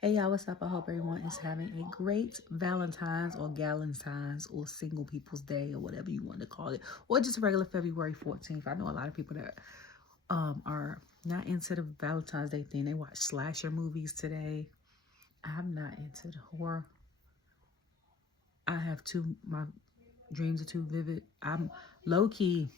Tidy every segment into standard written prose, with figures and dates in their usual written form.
Hey y'all, what's up? I hope everyone is having a great Valentine's or Galentine's or Single People's Day or whatever you want to call it, or just regular February 14th. I know a lot of people that are not into the Valentine's Day thing. They watch slasher movies today. I'm not into the horror. My dreams are too vivid. I'm low key,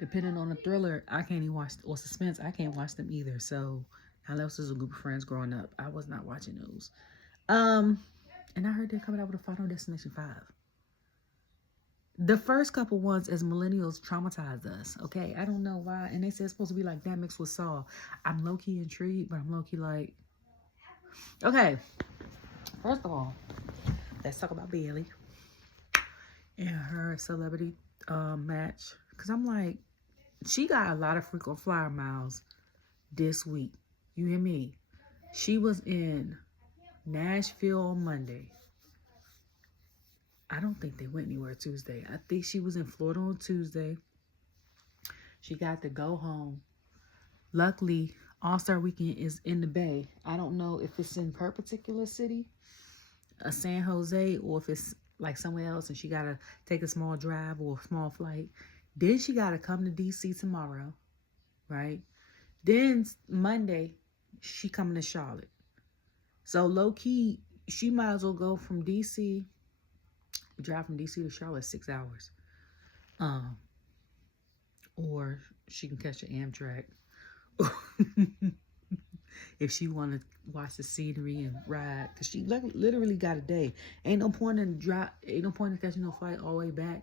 depending on the thriller, I can't even watch, or suspense, I can't watch them either. So, unless there's a group of friends growing up, I was not watching those. And I heard they're coming out with a Final Destination 5. The first couple ones as millennials traumatized us. Okay, I don't know why. And they said it's supposed to be like that mixed with Saw. I'm low-key intrigued, but I'm low-key like, okay, first of all, let's talk about Bayley and her celebrity match. Because I'm like, she got a lot of frequent flyer miles this week. You hear me? She was in Nashville on Monday. I don't think they went anywhere Tuesday. I think she was in Florida on Tuesday. She got to go home. Luckily, All-Star Weekend is in the Bay. I don't know if it's in her particular city, San Jose, or if it's like somewhere else and she got to take a small drive or a small flight. Then she got to come to D.C. tomorrow, right? Then Monday, she coming to Charlotte. So low-key, she might as well go from D.C., drive from DC to Charlotte 6 hours. Or she can catch an Amtrak if she want to watch the scenery and ride, because she literally got a day. Ain't no point in catching no flight all the way back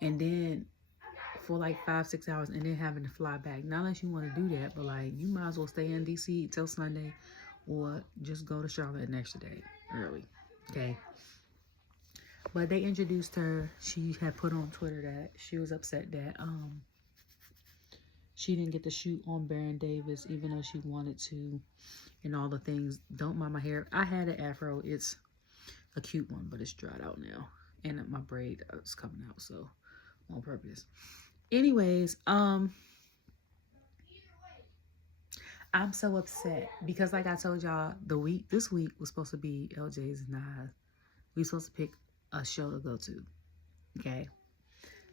and then for like 5-6 hours and then having to fly back. Not unless you want to do that, but like you might as well stay in DC till Sunday or just go to Charlotte an extra day early. Okay. But they introduced her. She had put on Twitter that she was upset that she didn't get to shoot on Baron Davis, even though she wanted to, and all the things. Don't mind my hair. I had an afro. It's a cute one, but it's dried out now, and my braid is coming out, so on purpose. Anyways, I'm so upset because, like I told y'all, this week was supposed to be LJ's and Nas. We supposed to pick a show to go to. Okay,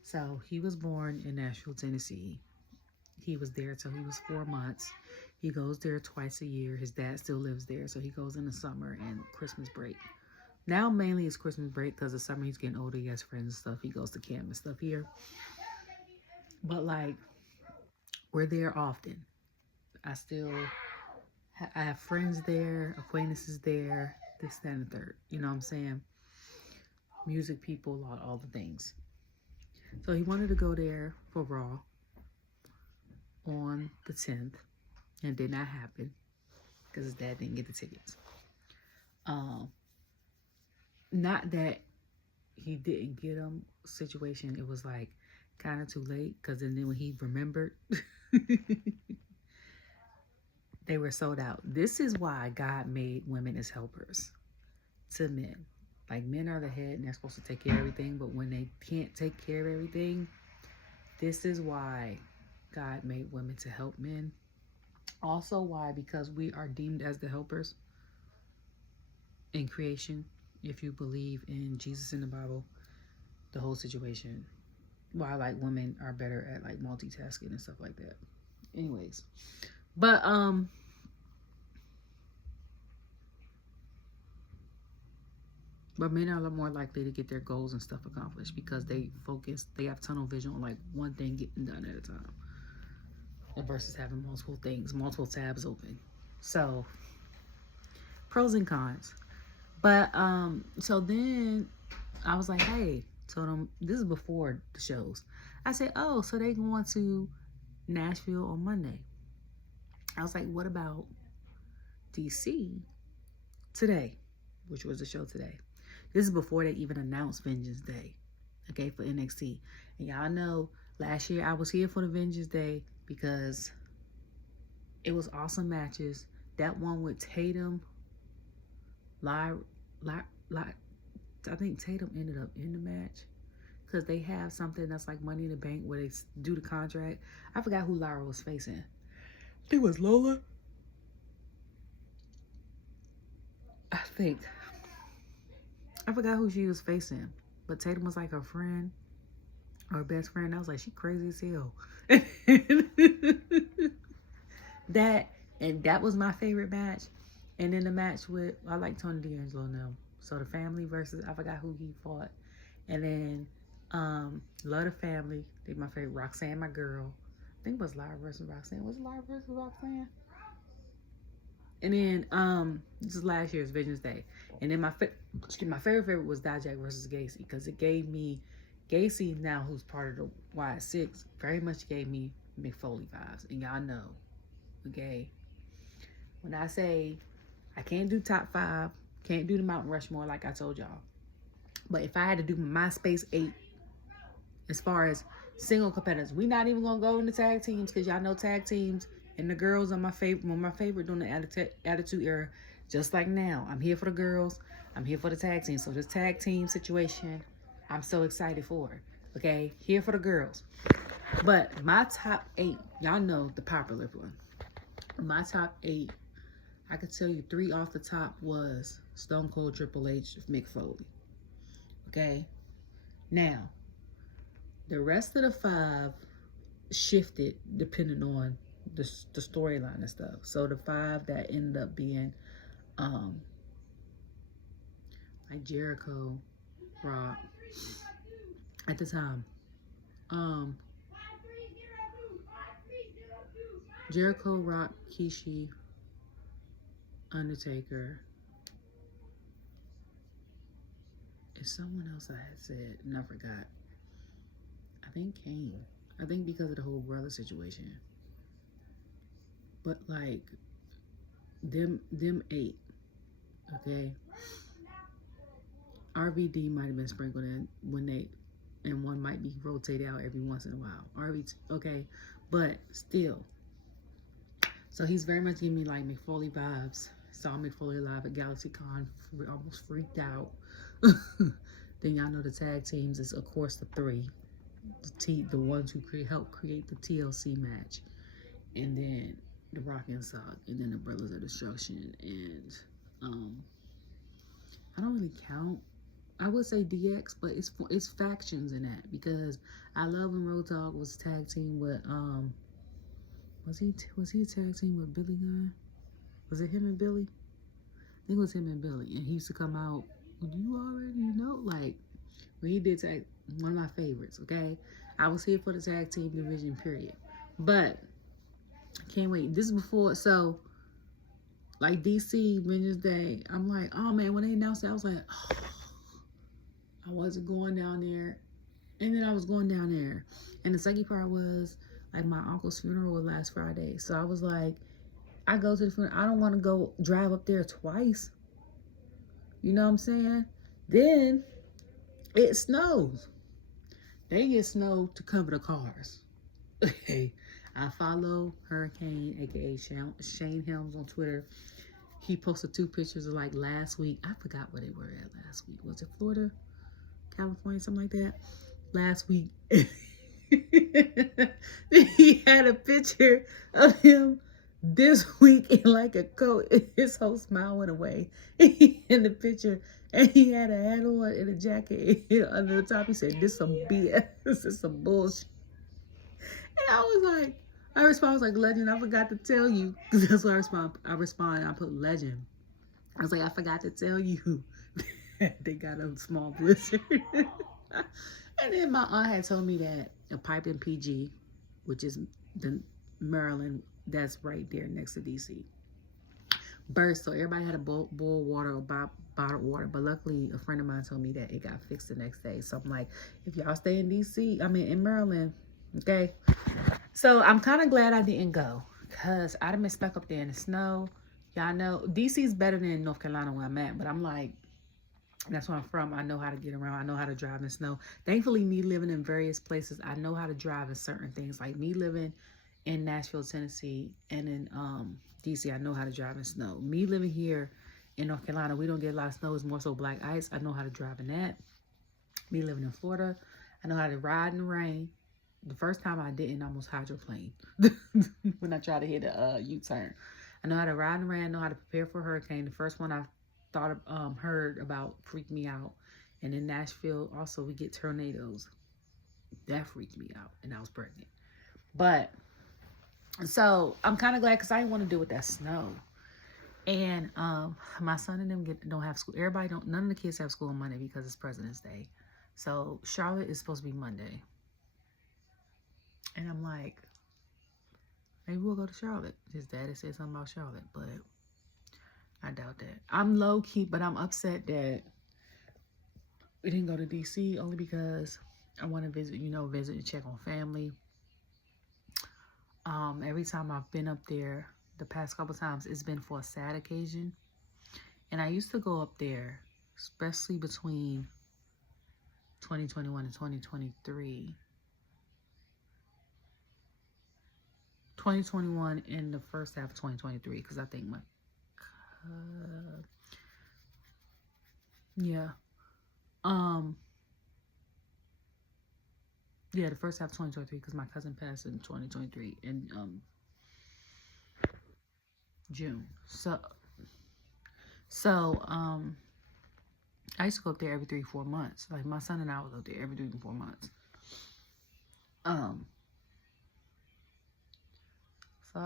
so he was born in Nashville, Tennessee. He was there till he was 4 months. He goes there twice a year. His dad still lives there, so he goes in the summer and Christmas break. Now mainly it's Christmas break because the summer he's getting older. He has friends and stuff. He goes to camp and stuff here. But like, we're there often. I have friends there, acquaintances there, this, that, and the third. You know what I'm saying? Music people, all the things. So he wanted to go there for Raw on the 10th, and it did not happen because his dad didn't get the tickets. Not that he didn't get them. Situation, it was like kind of too late, because then when he remembered, they were sold out. This is why God made women as helpers to men. Like, men are the head and they're supposed to take care of everything, but when they can't take care of everything, this is why God made women to help men. Also, why? Because we are deemed as the helpers in creation. If you believe in Jesus in the Bible, the whole situation. Why, like, women are better at like multitasking and stuff like that. Anyways, but men are a lot more likely to get their goals and stuff accomplished because they have tunnel vision on like one thing getting done at a time, versus having multiple tabs open. So, pros and cons. But so then I was like, hey, told them, this is before the shows. I said, oh, so they going to Nashville on Monday. I was like, what about DC today, which was the show today? This is before they even announced Vengeance Day, okay, for NXT. And y'all know last year I was here for the Vengeance Day because it was awesome matches. That one with Tatum, I think Tatum ended up in the match because they have something that's like Money in the Bank where they do the contract. I forgot who Lyra was facing. I think it was Lola. think. I forgot who she was facing, but Tatum was like her friend, her best friend. I was like, she crazy as hell. That was my favorite match. And then the match with, I like Tony D'Angelo now. So the family versus, I forgot who he fought. And then, love the family. They my favorite. Roxanne, my girl. I think it was Lyra versus Roxanne. Was it Lyra versus Roxanne? And then, this is last year's Visions Day. And then my favorite was Dijak versus Gacy, because it gave me, Gacy now, who's part of the Y6, very much gave me Mick Foley vibes. And y'all know, okay, when I say I can't do top 5, can't do the Mount Rushmore like I told y'all. But if I had to do my Space 8, as far as single competitors, we not even going to go into tag teams, because y'all know tag teams and the girls are my favorite during the Attitude Era. Just like now, I'm here for the girls, I'm here for the tag team. So this tag team situation, I'm so excited for it. Okay, here for the girls. But my top 8, y'all know the popular one. My top 8, I could tell you 3 off the top was Stone Cold, Triple H, Mick Foley. Okay, now the rest of the 5 shifted depending on the storyline and stuff. So the 5 that ended up being like Jericho, Rock at the time, Jericho, Rock, Kishi, Undertaker. It's someone else I had said and I forgot. I think Kane. I think because of the whole brother situation. But like them 8, okay. RVD might have been sprinkled in when they, and one might be rotated out every once in a while. RVD, okay, but still. So he's very much giving me like McFoley vibes. Saw McFoley live at GalaxyCon, almost freaked out. Then y'all know the tag teams is of course the 3, the ones who helped create the TLC match, and then the Rock and Sock, and then the Brothers of Destruction, and I don't really count. I would say DX, but it's factions in that, because I love when Road Dogg was tag team with was he a tag team with Billy Gunn? Was it him and Billy? I think it was him and Billy, and he used to come out. You already know, like when he did tag, one of my favorites. Okay, I was here for the tag team division, period. But can't wait. This is before, so like DC Vengeance Day. I'm like, oh man, when they announced it, I was like, oh, I wasn't going down there, and then I was going down there, and the second part was like my uncle's funeral was last Friday, so I was like, I go to the funeral. I don't want to go drive up there twice. You know what I'm saying? Then it snows. They get snow to cover the cars. Okay. I follow Hurricane, aka Shane Helms, on Twitter. He posted 2 pictures of like last week. I forgot where they were at last week. Was it Florida? California? Something like that? Last week. He had a picture of him this week in like a coat. His whole smile went away in the picture, and he had a hat on and a jacket under the top. He said, "This some BS. This is some bullshit." And I respond, I was like, "Legend, I forgot to tell you," because that's what I respond. I put legend. I was like, "I forgot to tell you that they got a small blizzard." And then my aunt had told me that a pipe in PG, which is the Maryland, that's right there next to DC, burst. So everybody had a boil water or bottled water. But luckily, a friend of mine told me that it got fixed the next day. So I'm like, if y'all stay in DC, in Maryland, okay. So I'm kind of glad I didn't go, because I'd have been stuck up there in the snow. Y'all know DC's better than North Carolina where I'm at, but I'm like, that's where I'm from. I know how to get around. I know how to drive in snow. Thankfully, me living in various places, I know how to drive in certain things. Like me living in Nashville, Tennessee, and in DC, I know how to drive in snow. Me living here in North Carolina, we don't get a lot of snow. It's more so black ice. I know how to drive in that. Me living in Florida, I know how to ride in the rain. The first time I didn't, I almost hydroplaned when I tried to hit a U-turn. I know how to ride in the rain. I know how to prepare for a hurricane. The first one I heard about freaked me out. And in Nashville, also we get tornadoes. That freaked me out, and I was pregnant. But so I'm kind of glad because I didn't want to deal with that snow. And my son and them don't have school. None of the kids have school on Monday because it's President's Day. So Charlotte is supposed to be Monday. And I'm like, maybe we'll go to Charlotte. His daddy said something about Charlotte, but I doubt that. I'm low key, but I'm upset that we didn't go to DC only because I want to visit and check on family. Every time I've been up there, the past couple times, it's been for a sad occasion. And I used to go up there, especially between 2021 and 2023. 2021 and the first half of 2023, because I think the first half of 2023, because my cousin passed in 2023 in June. So I used to go up there every 3-4 months. Like my son and I would go there every 3-4 months. So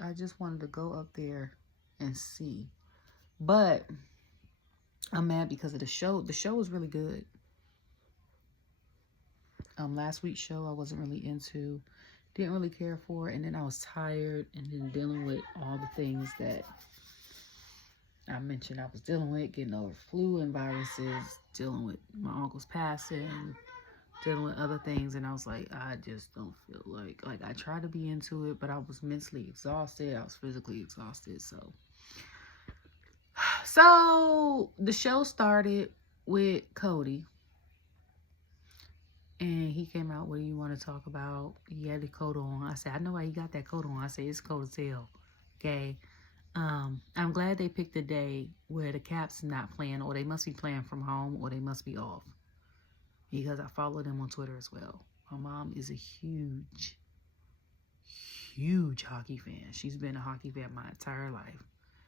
I just wanted to go up there and see. But I'm mad because of the show. The show was really good. Last week's show I wasn't really into. Didn't really care for. And then I was tired. And then dealing with all the things that I mentioned I was dealing with. Getting over flu and viruses. Dealing with my uncle's passing. Dealing with other things, and I was like, I just don't feel like I tried to be into it, but I was mentally exhausted. I was physically exhausted. So the show started with Cody, and he came out. What do you want to talk about? He had the coat on. I said, I know why he got that coat on. I said, it's cold as hell. Okay. I'm glad they picked a day where the Caps not playing, or they must be playing from home, or they must be off. Because I follow them on Twitter as well. My mom is a huge hockey fan. She's been a hockey fan my entire life.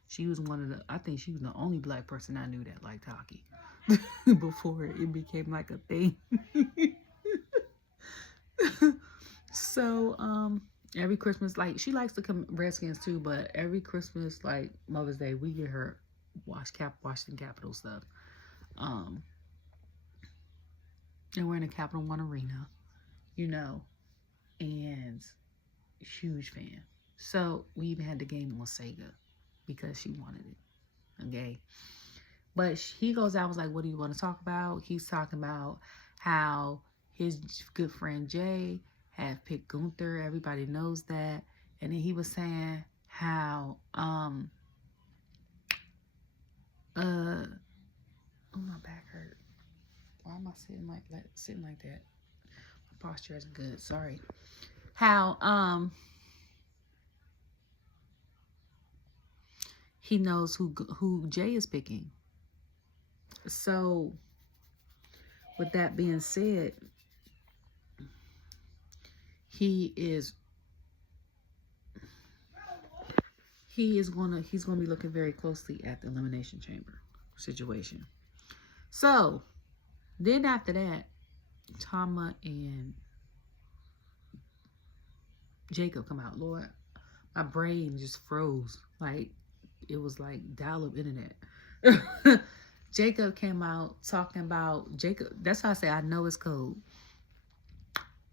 She was I think she was the only black person I knew that liked hockey. Before it became like a thing. So, every Christmas, like, she likes the Redskins too, but every Christmas, like, Mother's Day, we get her Washington Capitals stuff. And we're in a Capital One arena, and huge fan. So we even had the game on Sega because she wanted it. Okay. But he goes out, was like, what do you want to talk about? He's talking about how his good friend Jay had picked Gunther. Everybody knows that. And then he was saying how, oh, my back hurt. Why am I sitting like that? My posture isn't good. Sorry. How he knows who Jay is picking. So with that being said, he's gonna be looking very closely at the Elimination Chamber situation. So then after that, Tama and Jacob come out. Lord, my brain just froze. Like, it was like dial-up internet. Jacob came out talking about That's how I say I know it's cold.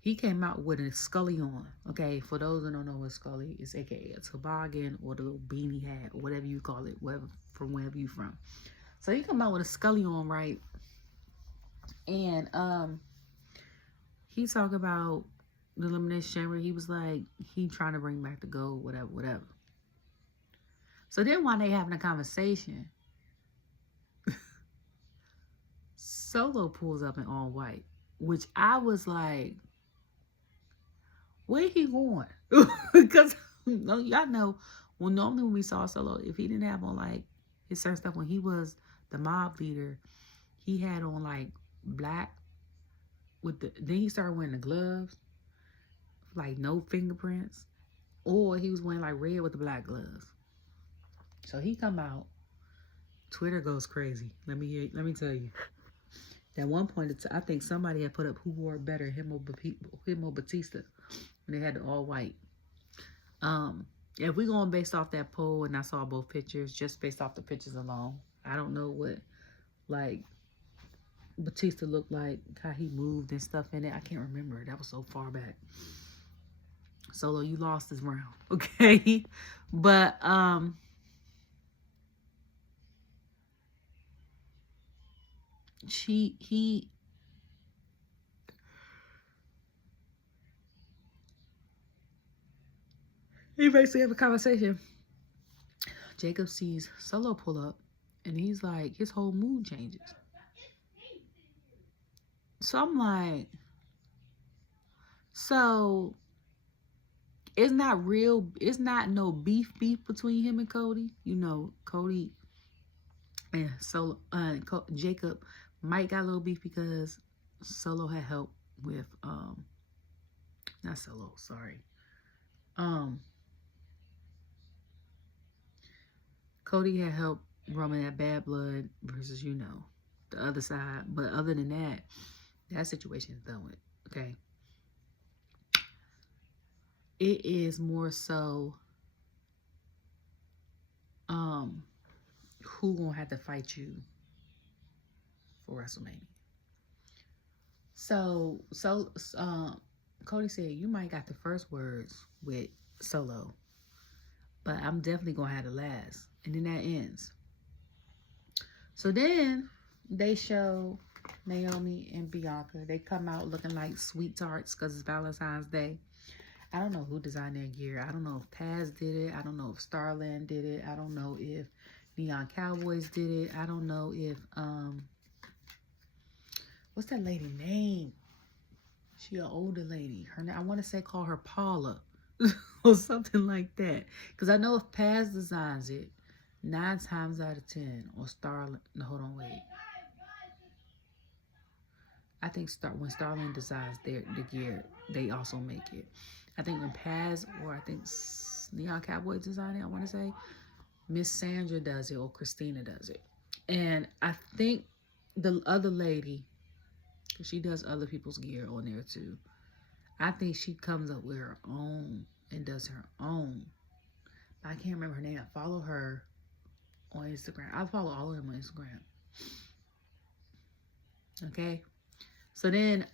He came out with a Scully on. Okay, for those who don't know what Scully is, aka a toboggan or the little beanie hat or whatever you call it, wherever you from. So he come out with a Scully on, right? And he talked about the Elimination Chamber. He was like, he trying to bring back the gold, whatever. So then while they having a conversation, Solo pulls up in all white, which I was like, where he going? Because y'all know, well, normally when we saw Solo, if he didn't have on like his certain stuff, when he was the mob leader, he had on like black then he started wearing the gloves, like no fingerprints, or he was wearing like red with the black gloves. So he come out Twitter goes crazy. Let me tell you. At one point, I think somebody had put up who wore it better, him or Batista, when they had the all white. If we're going based off that poll, and I saw both pictures, just based off the pictures alone, I don't know what like Batista looked like, how he moved and stuff in it. I can't remember. That was so far back. Solo, you lost this round, okay? But he basically have a conversation. Jacob sees Solo pull up, and he's like, his whole mood changes. So I'm like, so it's not no beef between him and Cody. You know, Cody and Solo, Jacob might got a little beef because Solo had help with, not Solo, sorry. Cody had helped Roman at Bad Blood versus, you know, the other side. But other than that, that situation is done with, okay? It is more so who gonna have to fight you for WrestleMania. So Cody said, you might got the first words with Solo, but I'm definitely gonna have the last. And then that ends. So then they show Naomi and Bianca. They come out looking like sweet tarts because it's Valentine's Day. I don't know who designed their gear. I don't know if Taz did it. I don't know if Starland did it. I don't know if Neon Cowboys did it. I don't know if, what's that lady name? She an older lady. Her name, I want to say call her Paula or something like that. Because I know if Paz designs it, 9 times out of 10, or Starland, no, hold on, wait. I think when Starland designs the gear, they also make it. I think when Paz or I think Neon Cowboys design it, I want to say, Miss Sandra does it or Christina does it. And I think the other lady, because she does other people's gear on there too, I think she comes up with her own and does her own. I can't remember her name. I follow her on Instagram. I follow all of them on Instagram. Okay. So then,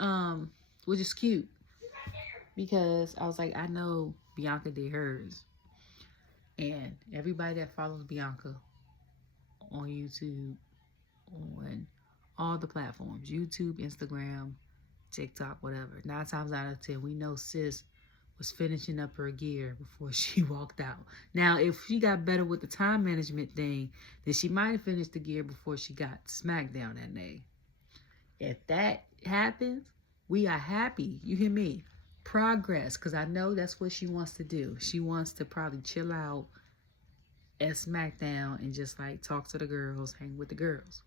which is cute because I was like, I know Bianca did hers. And everybody that follows Bianca on YouTube, on all the platforms, YouTube, Instagram, TikTok, whatever, 9 times out of 10, we know sis was finishing up her gear before she walked out. Now, if she got better with the time management thing, then she might have finished the gear before she got Smackdown that day. If that happens, we are happy. You hear me? Progress, because I know that's what she wants to do. She wants to probably chill out at Smackdown and just like talk to the girls, hang with the girls.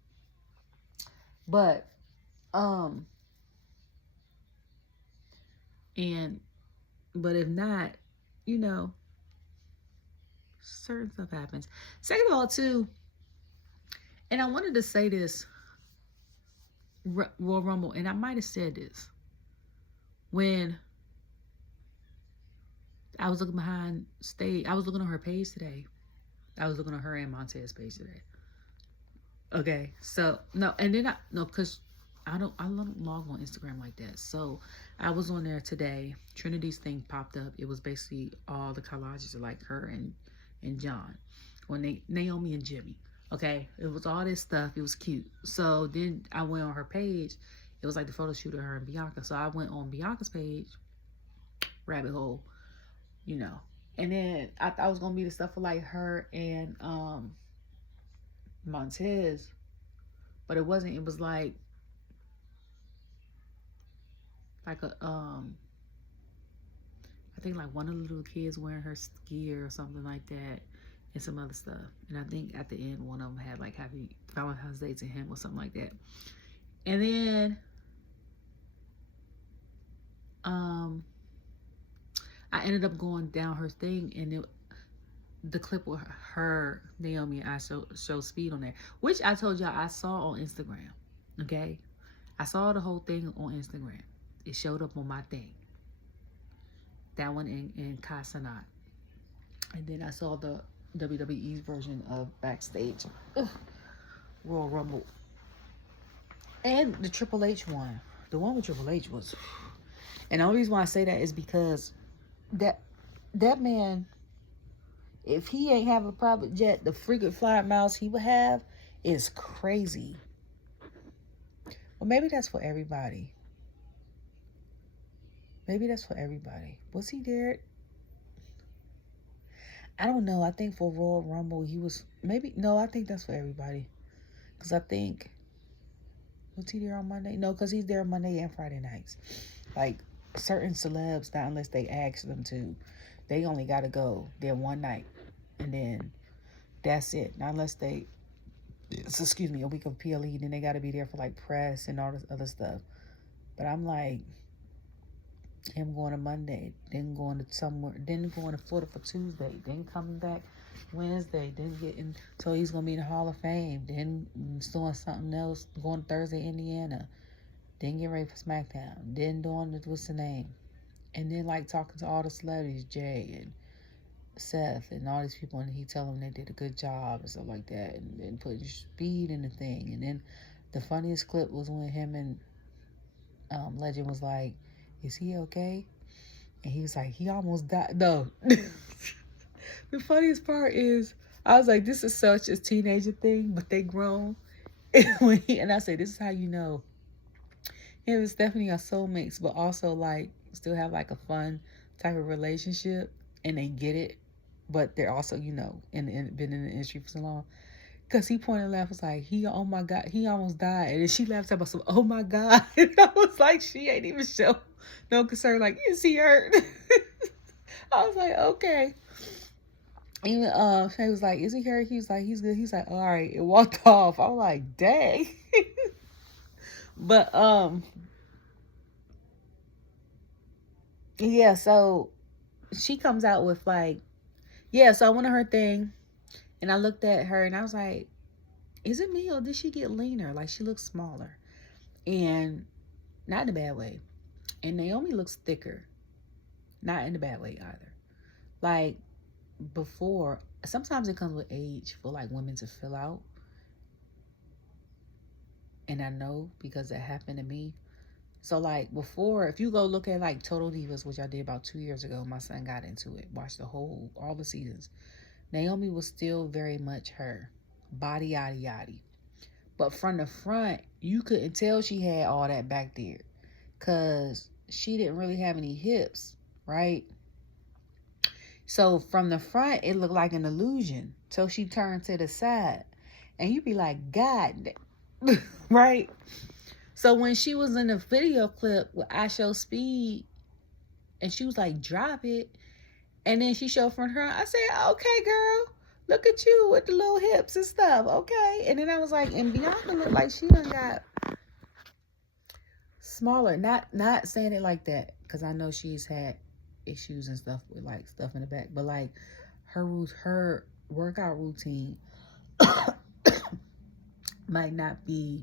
But if not, you know, certain stuff happens. Second of all, too, and I wanted to say this, Royal Rumble, and I might have said this when I was looking behind stage. I was looking on her page today. I was looking on her and Montez's page today. Okay, so no, and then because I don't log on Instagram like that. So I was on there today. Trinity's thing popped up. It was basically all the collages of like her and John, or Naomi and Jimmy. Okay, it was all this stuff. It was cute. So then I went on her page. It was like the photo shoot of her and Bianca. So I went on Bianca's page, rabbit hole, you know. And then I thought it was gonna be the stuff for like her and Montez, but it wasn't. It was like a I think like one of the little kids wearing her gear or something like that, and some other stuff. And I think at the end one of them had like Happy Valentine's Day to him or something like that. And then I ended up going down her thing, and the clip with her, Naomi, and I show Speed on there, which I told y'all I saw on Instagram. Okay, I saw the whole thing on Instagram. It showed up on my thing. That one in Casanat. And then I saw the WWE's version of Backstage Royal Rumble. And the Triple H one. The one with Triple H was... And the only reason why I say that is because that man, if he ain't have a private jet, the freaking flying miles he would have is crazy. Well, maybe that's for everybody. Maybe that's for everybody. Was he there? I don't know. I think for Royal Rumble, he was... Maybe... No, I think that's for everybody. Because I think... Was he there on Monday? No, because he's there on Monday and Friday nights. Like, certain celebs, not unless they ask them to, they only got to go there one night. And then that's it. Not unless they... Excuse me, a week of PLE. Then they got to be there for, like, press and all this other stuff. But I'm like... Him going to Monday, then going to somewhere, then going to Florida for Tuesday, then coming back Wednesday, then getting, so he's going to be in the Hall of Fame, then doing something else, going to Thursday, Indiana, then get ready for Smackdown, then doing the, what's the name, and then like talking to all the celebrities, Jay and Seth and all these people, and he tell them they did a good job and stuff like that, and then putting Speed in the thing. And then the funniest clip was when him and Legend was like, is he okay? And he was like, he almost died. No. The funniest part is, I was like, this is such a teenager thing, but they grown. And I say, this is how you know him and Stephanie are soulmates, but also like still have like a fun type of relationship, and they get it, but they're also, you know, been in the industry for so long. Because he pointed and laughed, was like, oh my God, he almost died. And then she laughed about some, oh my God. And I was like, she ain't even show no concern. Like, is he hurt? I was like, okay. Even Shay was like, is he hurt? He was like, he's good. He's like, all right. It walked off. I was like, dang. But yeah, so she comes out with like, yeah, so I went to her thing. And I looked at her and I was like, is it me or did she get leaner? Like, she looks smaller. And not in a bad way. And Naomi looks thicker. Not in a bad way either. Like, before, sometimes it comes with age for, like, women to fill out. And I know because that happened to me. So, like, before, if you go look at, like, Total Divas, which I did about 2 years ago, my son got into it. Watched all the seasons. Naomi was still very much her. Body, yada, yada. But from the front, you couldn't tell she had all that back there. Because she didn't really have any hips, right? So from the front, it looked like an illusion. So she turned to the side. And you'd be like, God, right? So when she was in the video clip with I Show Speed, and she was like, drop it. And then she showed front her. I said, okay, girl. Look at you with the little hips and stuff. Okay. And then I was like, and Bianca looked like she done got smaller. Not saying it like that, because I know she's had issues and stuff with like stuff in the back. But like her workout routine might not be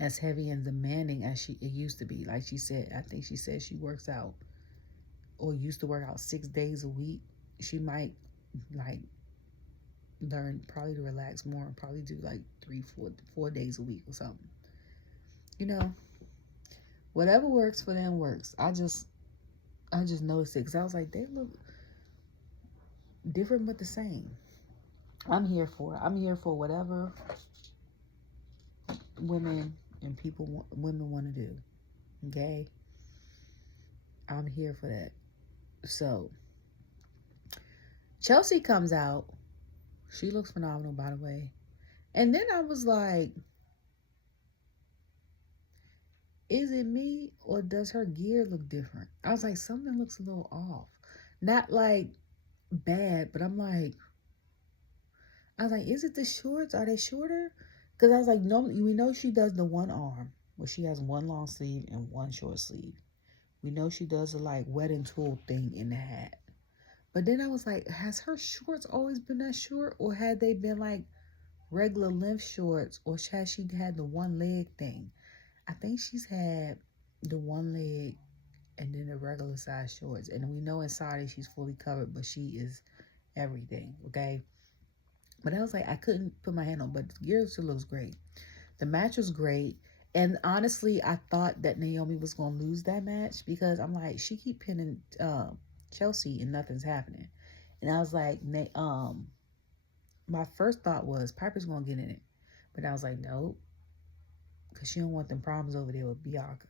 as heavy and demanding as it used to be. Like she said, I think she said she works out or used to work out 6 days a week. She might like learn probably to relax more and probably do like 4 days a week or something. You know, whatever works for them works. I just noticed it because I was like, they look different but the same. I'm here for it. I'm here for whatever women want to do. Okay, I'm here for that. So Chelsea comes out. She looks phenomenal, by the way. And then I was like, is it me or does her gear look different? I was like, something looks a little off. Not like bad, but I was like, is it the shorts? Are they shorter? Because I was like, no, we know she does the one arm where she has one long sleeve and one short sleeve. We know she does the like wedding tool thing in the hat. But then I was like, has her shorts always been that short? Or had they been like regular length shorts? Or has she had the one leg thing? I think she's had the one leg and then the regular size shorts. And we know in Saudi she's fully covered, but she is everything, okay? But I was like, I couldn't put my hand on, but Garza looks great. The match was great. And honestly, I thought that Naomi was going to lose that match because I'm like, she keep pinning Chelsea and nothing's happening. And I was like, my first thought was Piper's going to get in it. But I was like, nope, because she don't want them problems over there with Bianca.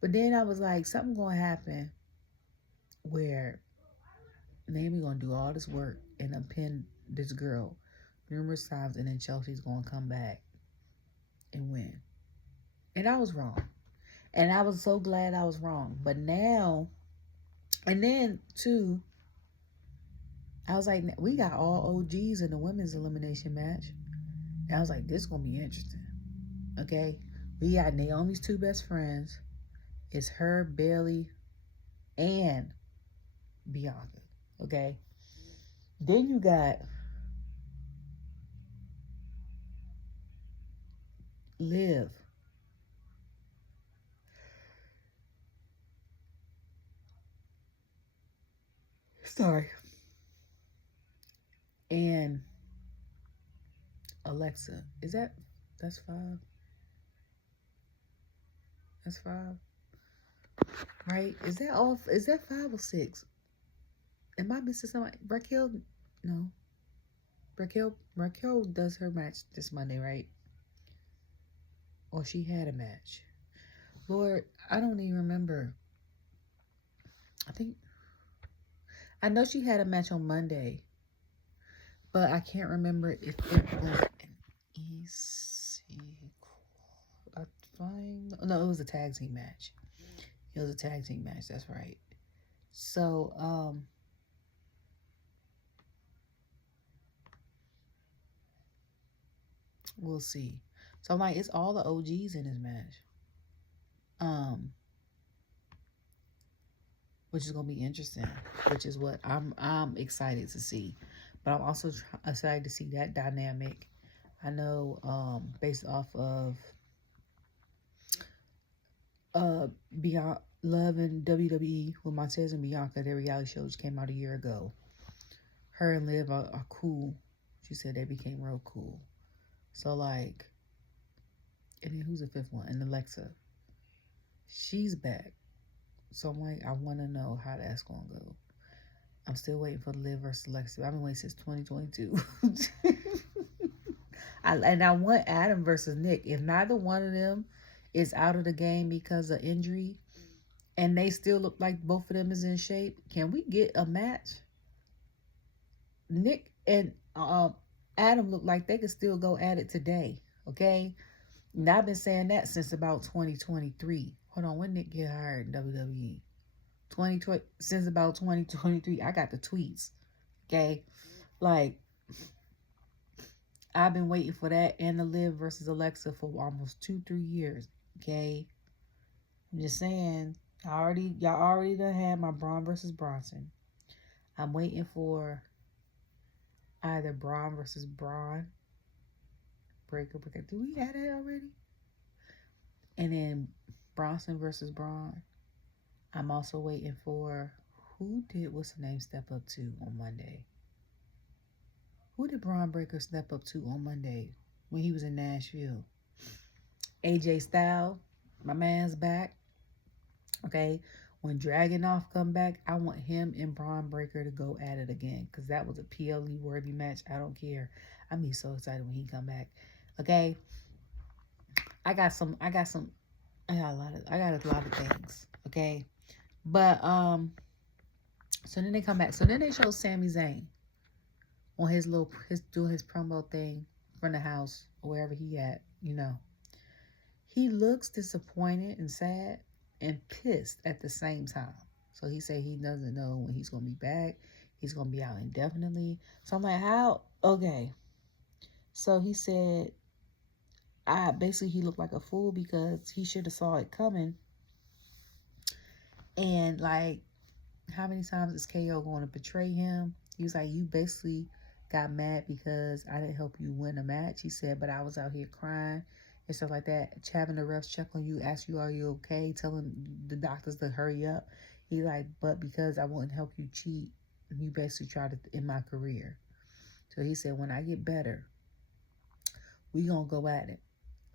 But then I was like, something going to happen where Naomi going to do all this work and pin this girl numerous times, and then Chelsea's going to come back and win. And I was wrong. And I was so glad I was wrong. But now, and then too, I was like, we got all OGs in the women's elimination match. And I was like, this is going to be interesting. Okay? We got Naomi's two best friends. It's her, Bayley, and Bianca. Okay? Then you got Liv. Sorry. And Alexa. That's 5? That's 5? Right? Is that 5 or 6? Am I missing something? Raquel? No. Raquel does her match this Monday, right? Or she had a match. Lord, I don't even remember. I know she had a match on Monday, but I can't remember if it was an No, it was a tag team match. It was a tag team match, that's right. So, we'll see. So I'm like, it's all the OGs in this match. Which is gonna be interesting. Which is what I'm excited to see. But I'm also excited to see that dynamic. I know, based off of Beyond Love and WWE with Montez and Bianca, their reality show just came out a year ago. Her and Liv are cool. She said they became real cool. So like, and then who's the 5th one? And Alexa. She's back. So I'm like, I want to know how that's going to go. I'm still waiting for Liv versus Alexa. I've been waiting since 2022. I want Adam versus Nick. If neither one of them is out of the game because of injury, and they still look like both of them is in shape, can we get a match? Nick and Adam look like they could still go at it today. Okay? And I've been saying that since about 2023. Hold on, when Nick get hired in WWE? Since about 2023. I got the tweets. Okay? Like, I've been waiting for that and the Liv versus Alexa for almost 2-3 years. Okay? I'm just saying, y'all already done had my Braun versus Bronson. I'm waiting for either Braun versus Braun. Breaker. Do we have that already? And then Bronson versus Braun. I'm also waiting for what's the name step up to on Monday? Who did Braun Breaker step up to on Monday when he was in Nashville? AJ Styles, my man's back. Okay, when Dragunov come back, I want him and Braun Breaker to go at it again because that was a PLE worthy match. I don't care. I'm be so excited when he come back. Okay, I got a lot of things. Okay, but so then they come back. So then they show Sami Zayn on doing his promo thing from the house or wherever he at. He looks disappointed and sad and pissed at the same time. So he said he doesn't know when he's gonna be back. He's gonna be out indefinitely. So I'm like, how? Okay. So he said, basically he looked like a fool because he should have saw it coming. And like, how many times is KO going to betray him? He was like, you basically got mad because I didn't help you win a match. He said, but I was out here crying and stuff like that. Having the refs check on you, ask you, are you okay? Telling the doctors to hurry up. He like, but because I wouldn't help you cheat, you basically tried to end my career. So he said, when I get better, we gonna go at it.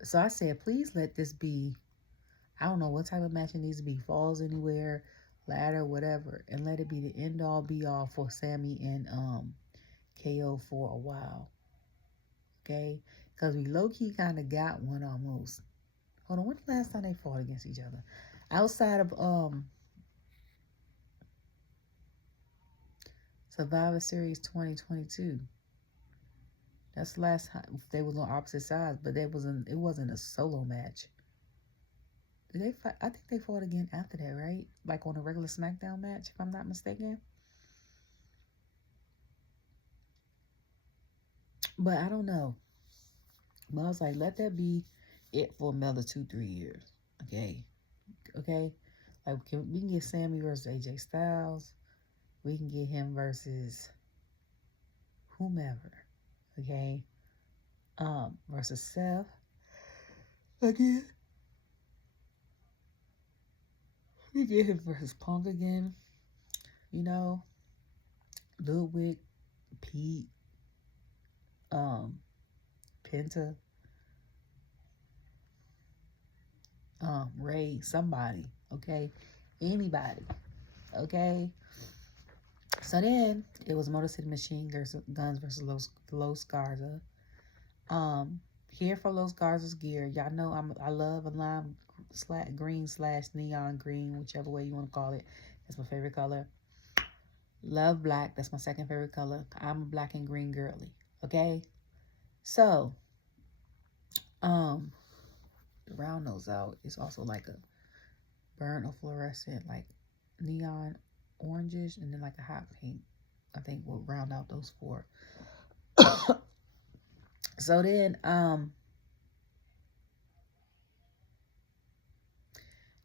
So I said, please let this be, I don't know what type of match it needs to be, falls anywhere, ladder, whatever, and let it be the end all be all for Sami and KO for a while. Okay? Because we low-key kind of got one almost. Hold on, when's the last time they fought against each other? Outside of Survivor Series 2022. That's the last time they was on opposite sides, but it wasn't a solo match. Did they fight? I think they fought again after that, right? Like on a regular Smackdown match, if I'm not mistaken. But I don't know. But I was like, let that be it for another 2-3 years. Okay. Like we can get Sami versus AJ Styles. We can get him versus whomever. Okay. Versus Seth. Again. We get him versus Punk again. You know. Ludwig, Pete, Penta, Ray, somebody, okay? Anybody, okay? So then it was Motor City Machine Guns versus Los Garza. Here for Los Garza's gear. Y'all know I love a lime green / neon green, whichever way you want to call it. That's my favorite color. Love black. That's my second favorite color. I'm a black and green girly. Okay? So, round those out. It's also like a burnt or fluorescent, like neon orangish, and then like a hot pink. I think we'll round out those 4. So then,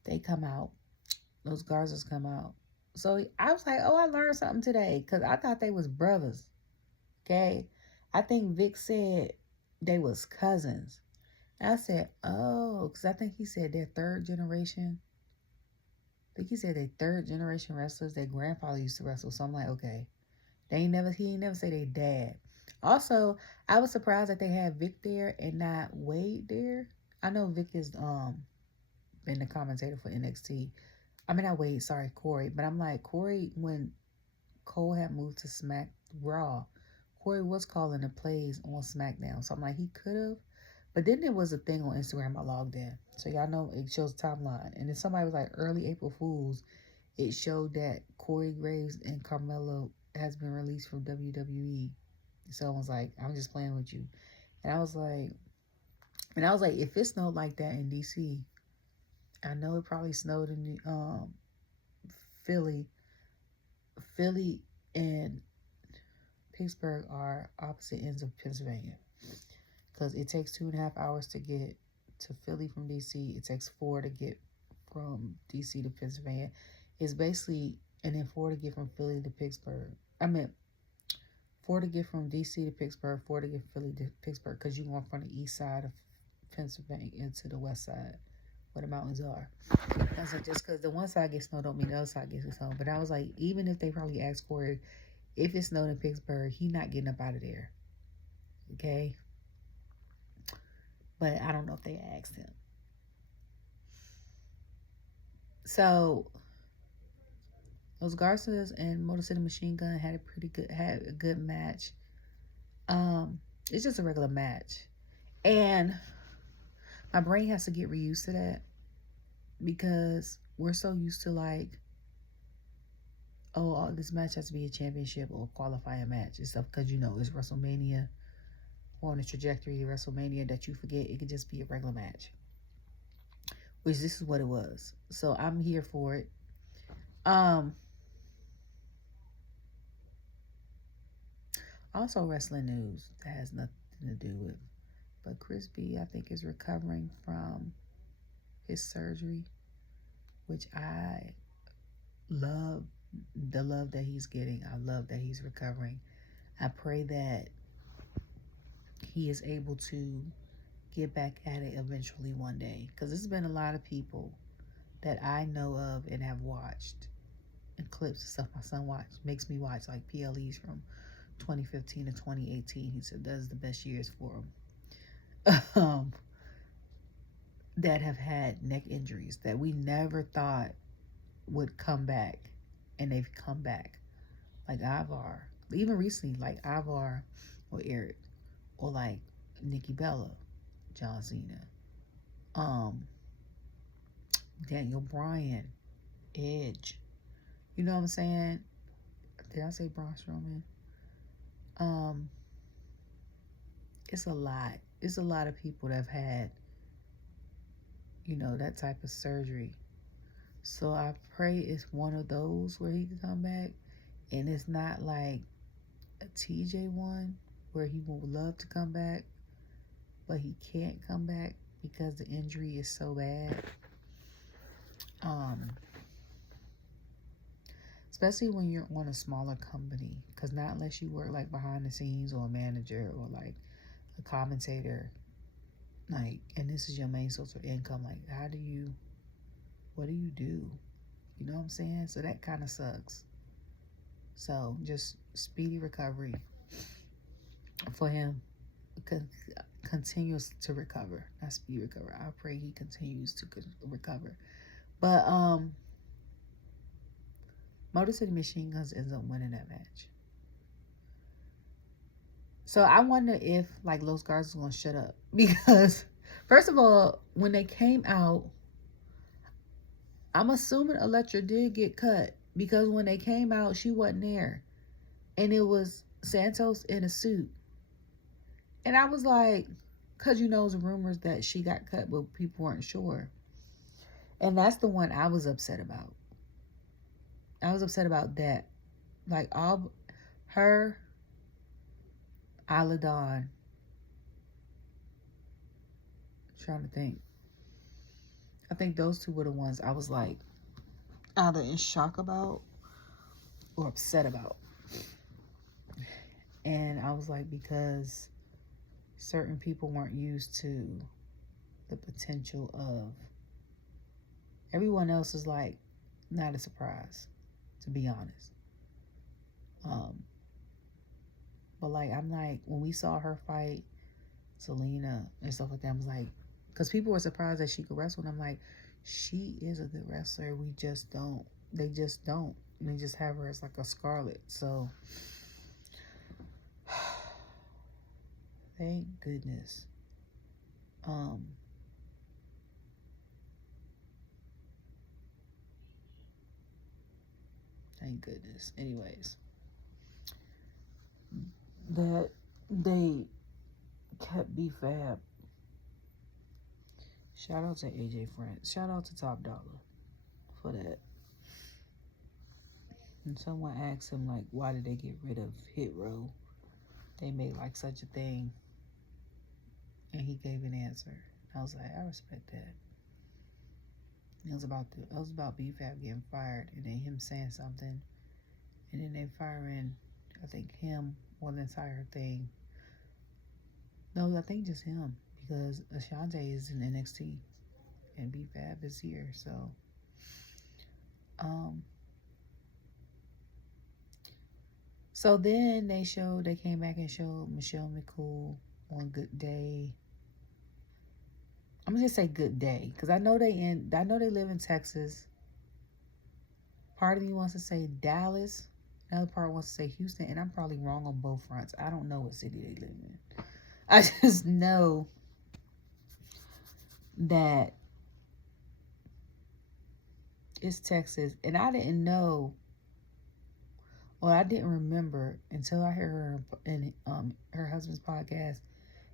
they come out. Those Garzas come out. So I was like, oh, I learned something today, because I thought they was brothers. Okay? I think Vic said they was cousins. I said, oh, because I think he said they're third generation. I think he said they third generation wrestlers. Their grandfather used to wrestle. So I'm like, okay. He ain't never say they dad. Also, I was surprised that they had Vic there and not Wade there. I know Vic is been the commentator for NXT. I mean, not Wade, sorry, Corey. But I'm like, Corey, when Cole had moved to Raw, Corey was calling the plays on SmackDown. So I'm like, he could have. But then there was a thing on Instagram I logged in. So y'all know it shows the timeline. And then somebody was like, early April Fools, it showed that Corey Graves and Carmelo has been released from WWE. So I was like, I'm just playing with you. And I was like, if it snowed like that in DC, I know it probably snowed in Philly. Philly and Pittsburgh are opposite ends of Pennsylvania. Because it takes 2.5 hours to get to Philly from DC. It takes 4 to get from DC to Pennsylvania. It's basically, and then 4 to get from Philly to Pittsburgh. 4 to get from DC to Pittsburgh, 4 to get Philly to Pittsburgh, because you're going from the east side of Pennsylvania into the west side, where the mountains are. And so just because the one side gets snow don't mean the other side gets snow. But I was like, even if they probably asked Corey, if it snowed in Pittsburgh, he not getting up out of there. Okay? But I don't know if they asked him. So those Garcias and Motor City Machine Gun had a good match. It's just a regular match. And my brain has to get reused to that, because we're so used to like, oh, this match has to be a championship or a qualifying match and stuff, because it's WrestleMania, or on the trajectory of WrestleMania, that you forget it could just be a regular match, which this is what it was. So I'm here for it. Also wrestling news that has nothing to do with, but Chris B, I think, is recovering from his surgery, which I love the love that he's getting. I love that he's recovering. I pray that he is able to get back at it eventually one day. Because there's been a lot of people that I know of and have watched, and clips and stuff my son makes me watch, like PLEs from 2015 to 2018. He said that's the best years for him. That have had neck injuries that we never thought would come back, and they've come back. Like Ivar, even recently, like Ivar or Eric, or like Nikki Bella, John Cena, Daniel Bryan, Edge. You know what I'm saying? Did I say Braun Stroman? It's a lot. It's a lot of people that have had, that type of surgery. So I pray it's one of those where he can come back, and it's not like a TJ one where he would love to come back, but he can't come back because the injury is so bad. Especially when you're on a smaller company, because not unless you work like behind the scenes or a manager or like a commentator, like, and this is your main source of income, like what do you do? You know what I'm saying? So that kind of sucks. So just speedy recovery for him. Continues to recover, not speedy recover. I pray he continues to recover. But Motor City Machine Guns ends up winning that match. So I wonder if like Los Garza's gonna shut up, because first of all, when they came out, I'm assuming Elektra did get cut, because when they came out, she wasn't there, and it was Santos in a suit, and I was like, because it was rumors that she got cut, but people weren't sure, and that's the one I was upset about. I was upset about that. Like, all her, Aladon. Trying to think. I think those two were the ones I was like either in shock about or upset about. And I was like, because certain people weren't used to the potential of everyone else is like not a surprise, to be honest. But like, I'm like, when we saw her fight Selena and stuff like that, I was like, because people were surprised that she could wrestle, and I'm like, she is a good wrestler. They just don't. They just have her as like a Scarlet. So thank goodness. Thank goodness. Anyways, that they kept B-Fab. Shout out to AJ France. Shout out to Top Dollar for that. And someone asked him, like, why did they get rid of Hit Row? They made like such a thing. And he gave an answer. I was like, I respect that. It was about B-Fab getting fired, and then him saying something, and then they firing, I think, him or the entire thing. No, I think just him, because Ashante is in NXT and B-Fab is here. So then they came back and showed Michelle McCool on Good Day. I'm gonna just say Good Day, because I know they live in Texas. Part of me wants to say Dallas, another part wants to say Houston, and I'm probably wrong on both fronts. I don't know what city they live in. I just know that it's Texas, and I didn't know, or I didn't remember until I heard her in her husband's podcast,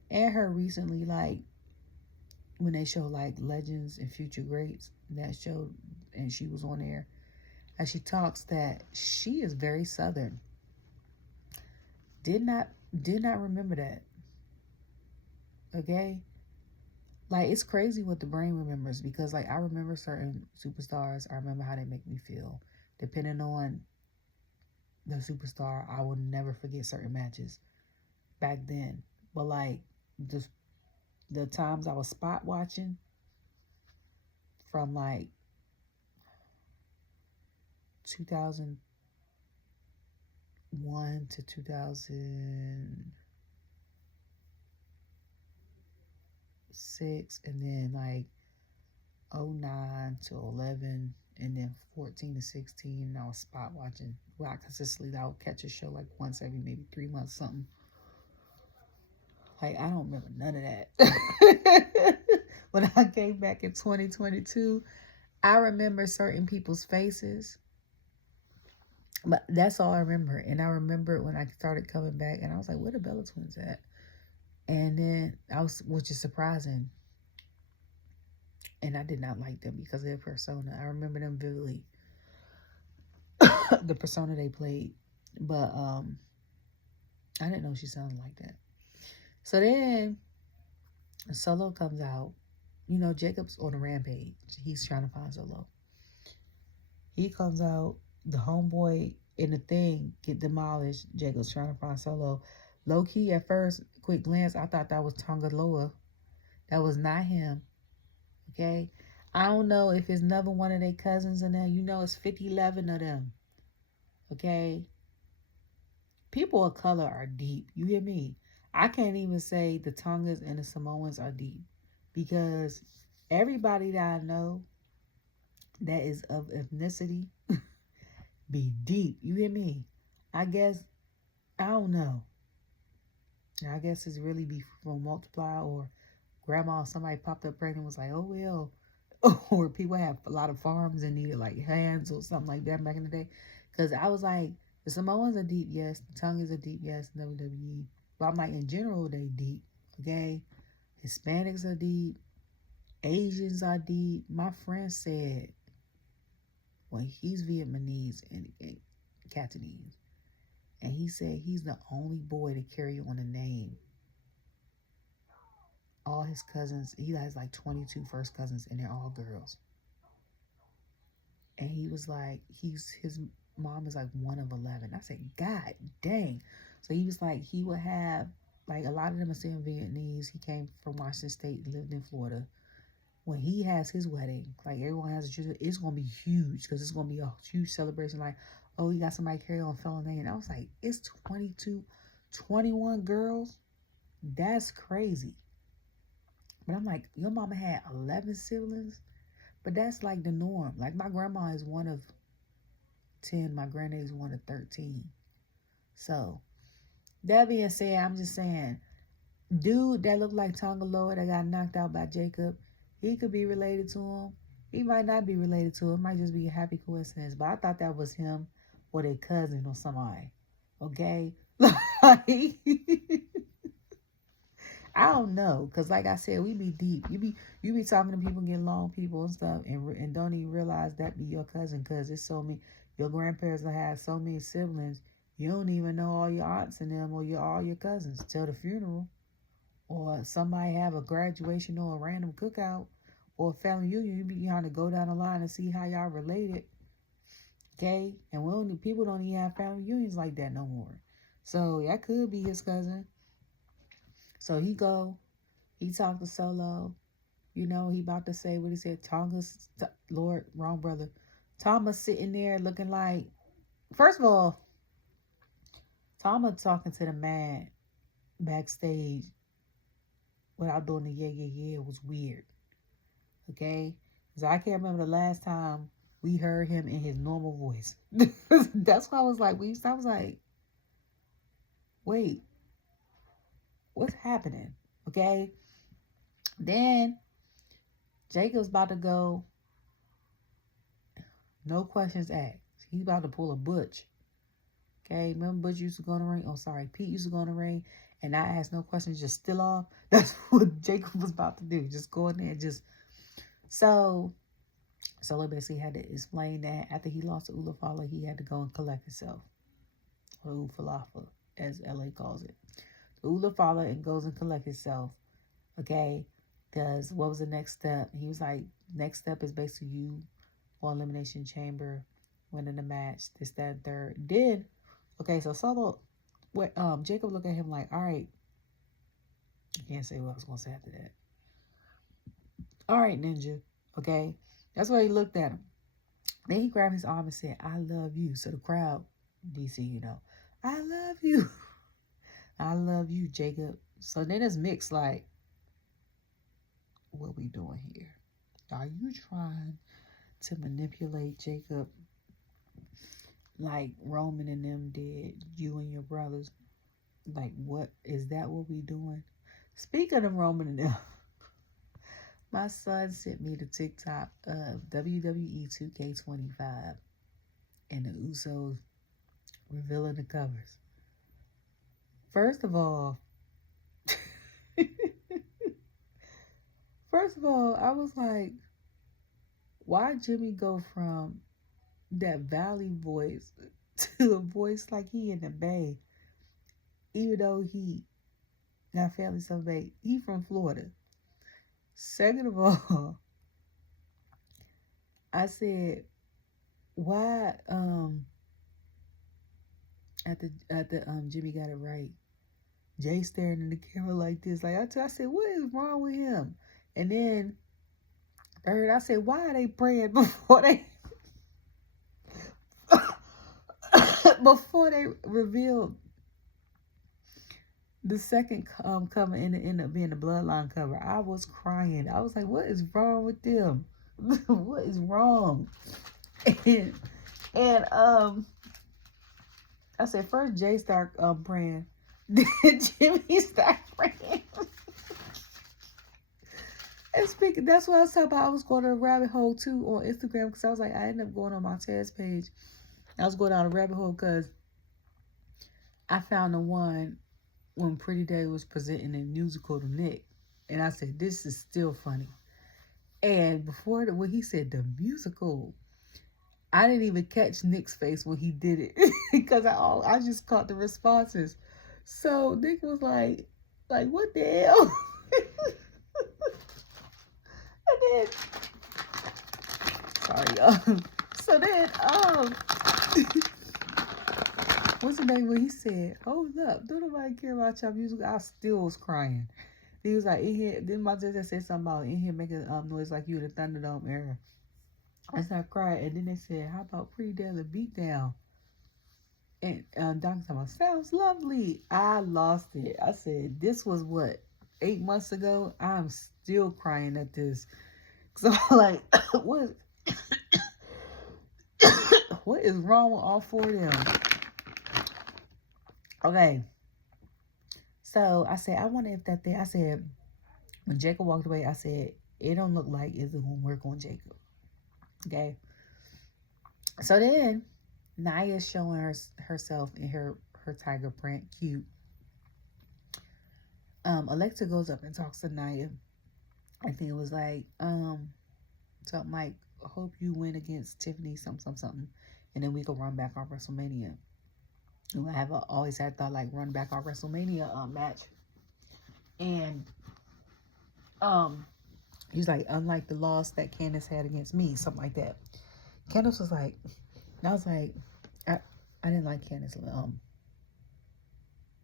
and her recently, like, when they show like Legends and Future Greats, that show, and she was on there, and she talks that she is very Southern. Did not remember that. Okay? Like, it's crazy what the brain remembers, because like I remember certain superstars. I remember how they make me feel, depending on the superstar, I will never forget certain matches back then. But like the times I was spot watching from like 2001 to 2006, and then like 09 to 11, and then 14 to 16, and I was spot watching. Well, I consistently, I would catch a show like once every maybe 3 months, something. Like, I don't remember none of that. When I came back in 2022, I remember certain people's faces, but that's all I remember. And I remember when I started coming back, and I was like, where the Bella Twins at? And then which is surprising. And I did not like them because of their persona. I remember them vividly. The persona they played. But I didn't know she sounded like that. So then Solo comes out. You know, Jacob's on a rampage. He's trying to find Solo. He comes out. The homeboy in the thing get demolished. Jacob's trying to find Solo. Low key, at first, quick glance, I thought that was Tongaloa. That was not him. Okay? I don't know if it's another one of their cousins in there. You know, it's 11 of them. Okay? People of color are deep. You hear me? I can't even say the Tongas and the Samoans are deep, because everybody that I know that is of ethnicity be deep. You hear me? I guess, I don't know. I guess it's really be from multiply, or grandma or somebody popped up pregnant was like, oh well. Or people have a lot of farms and needed like hands or something like that back in the day. Because I was like, the Samoans are deep, yes. The Tongas are deep, yes. WWE. But I'm like, in general, they deep. Okay? Hispanics are deep. Asians are deep. My friend said, well, he's Vietnamese and Cantonese. And he said he's the only boy to carry on a name. All his cousins, he has like 22 first cousins, and they're all girls. And he was like, his mom is like one of 11. I said, God dang. So he was like, he would have, like, a lot of them are still Vietnamese. He came from Washington State, lived in Florida. When he has his wedding, like everyone has a children, it's going to be huge, because it's going to be a huge celebration. Like, oh, you got somebody carry on fellow name. And I was like, it's 22, 21 girls? That's crazy. But I'm like, your mama had 11 siblings? But that's like the norm. Like, my grandma is one of 10. My granddad is one of 13. So, that being said, I'm just saying, dude that looked like Tongaloa that got knocked out by Jacob, he could be related to him. He might not be related to him. It might just be a happy coincidence. But I thought that was him or their cousin or somebody. Okay? I don't know, because like I said, we be deep. You be talking to people, getting long people and stuff, and don't even realize that be your cousin, because it's so many. Your grandparents will have so many siblings, you don't even know all your aunts and them, or all your cousins till the funeral, or somebody have a graduation or a random cookout or a family reunion. You be trying to go down the line and see how y'all related. Okay, and people don't even have family reunions like that no more. So that could be his cousin. So he talked to Solo. You know, he about to say what he said. Lord, wrong brother. Thomas sitting there looking like, first of all, Thomas talking to the man backstage without doing the yeah was weird. Okay? Because I can't remember the last time we heard him in his normal voice. That's why I was like, wait. What's happening? Okay. Then Jacob's about to go. No questions asked. He's about to pull a Butch. Okay. Remember Butch used to go in the ring? Oh, sorry. Pete used to go in the ring and I asked no questions, just still off. That's what Jacob was about to do. Just go in there and just. So basically had to explain that after he lost to Ulafala, he had to go and collect himself. Or Ufalafa, as LA calls it. Ula follow and goes and collect himself. Okay? Because what was the next step? He was like, next step is basically you on Elimination Chamber, winning the match, this, that, and third. Then Okay, so Solo, Jacob looked at him like, all right, I can't say what I was going to say after that. All right, Ninja. Okay, that's why he looked at him. Then he grabbed his arm and said, I love you. So the crowd, DC, you know, I love you. I love you, Jacob. So then it's mixed like, what we doing here? Are you trying to manipulate Jacob like Roman and them did, you and your brothers? Like, what is that what we doing? Speaking of Roman and them, my son sent me the TikTok of WWE 2K25 and the Usos revealing the covers. First of all, I was like, why Jimmy go from that valley voice to a voice like he in the Bay, even though he got family so big? He from Florida. Second of all, I said, why at the Jimmy got it right. Jay staring in the camera like this. Like I said, what is wrong with him? And then third, I said, why are they praying before they before they revealed the second cover ended up being the bloodline cover? I was crying. I was like, what is wrong with them? What is wrong? And I said, first Jay start praying, then Jimmy start praying. And speaking, that's what I was talking about. I was going to a rabbit hole too on Instagram because I was like, I ended up going on my test page. I was going down a rabbit hole because I found the one when Pretty Day was presenting a musical to Nick. And I said, this is still funny. And before when he said the musical, I didn't even catch Nick's face when he did it because I just caught the responses. So Nick was like what the hell? And then, sorry y'all. So then, what's the name when he said, hold up, don't nobody care about your music? I still was crying. He was like, in here, then my sister said something about in here making noise like you in the Thunderdome era. I started crying, and then they said, how about Pretty Daily Beatdown? And Dr. Thomas, sounds lovely. I lost it. I said, this was what, 8 months ago? I'm still crying at this. So I'm like, what is wrong with all four of them? Okay. So I said, I wonder if that thing, I said, when Jacob walked away, I said, it don't look like it's going to work on Jacob. Okay. So then, Naya's showing herself in her tiger print, cute. Alexa goes up and talks to Naya. I think it was like, something like, hope you win against Tiffany, something. And then we can run back on WrestleMania. And I have always had thought like run back on WrestleMania match. And he's like, unlike the loss that Candace had against me, something like that. Candace was like, and I was like, I didn't like Candace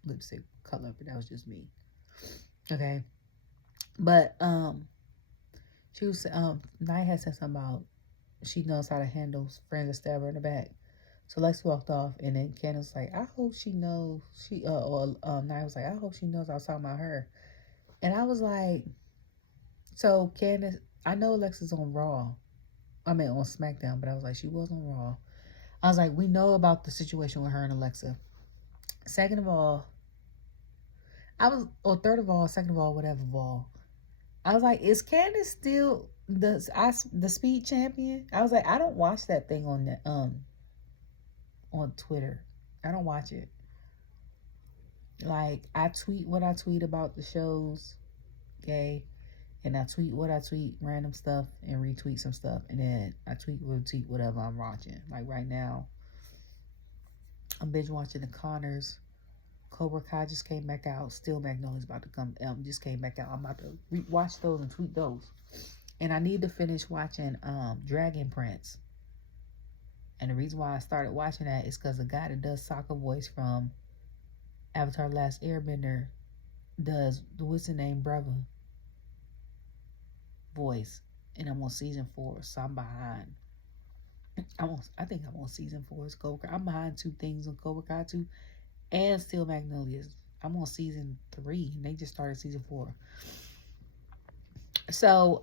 lipstick color, but that was just me. Okay. But she was Nia had said something about she knows how to handle friends that stab her in the back. So Lex walked off, and then Candace was like, I hope she knows Nia was like, I hope she knows I was talking about her. And I was like, so Candace, I know Alexa's on Raw. I mean on SmackDown, but I was like, she was on Raw. I was like, we know about the situation with her and Alexa. Second of all, second of all, whatever of all. I was like, is Candace still the speed champion? I was like, I don't watch that thing on Twitter. I don't watch it. Like, I tweet what I tweet about the shows, okay? And I tweet what I tweet, random stuff, and retweet some stuff. And then I retweet whatever I'm watching. Like right now, I'm binge watching the Connors. Cobra Kai just came back out. Still Magnolia's about to come. Just came back out. I'm about to watch those and tweet those. And I need to finish watching Dragon Prince. And the reason why I started watching that is because the guy that does Sokka voice from Avatar: The Last Airbender does the what's the name brother voice, and I'm on season 4, so I'm behind. I think I'm on season 4. It's Cobra Kai. I'm behind 2 things on Cobra Kai 2 and Steel Magnolias. I'm on season 3, and they just started season 4. So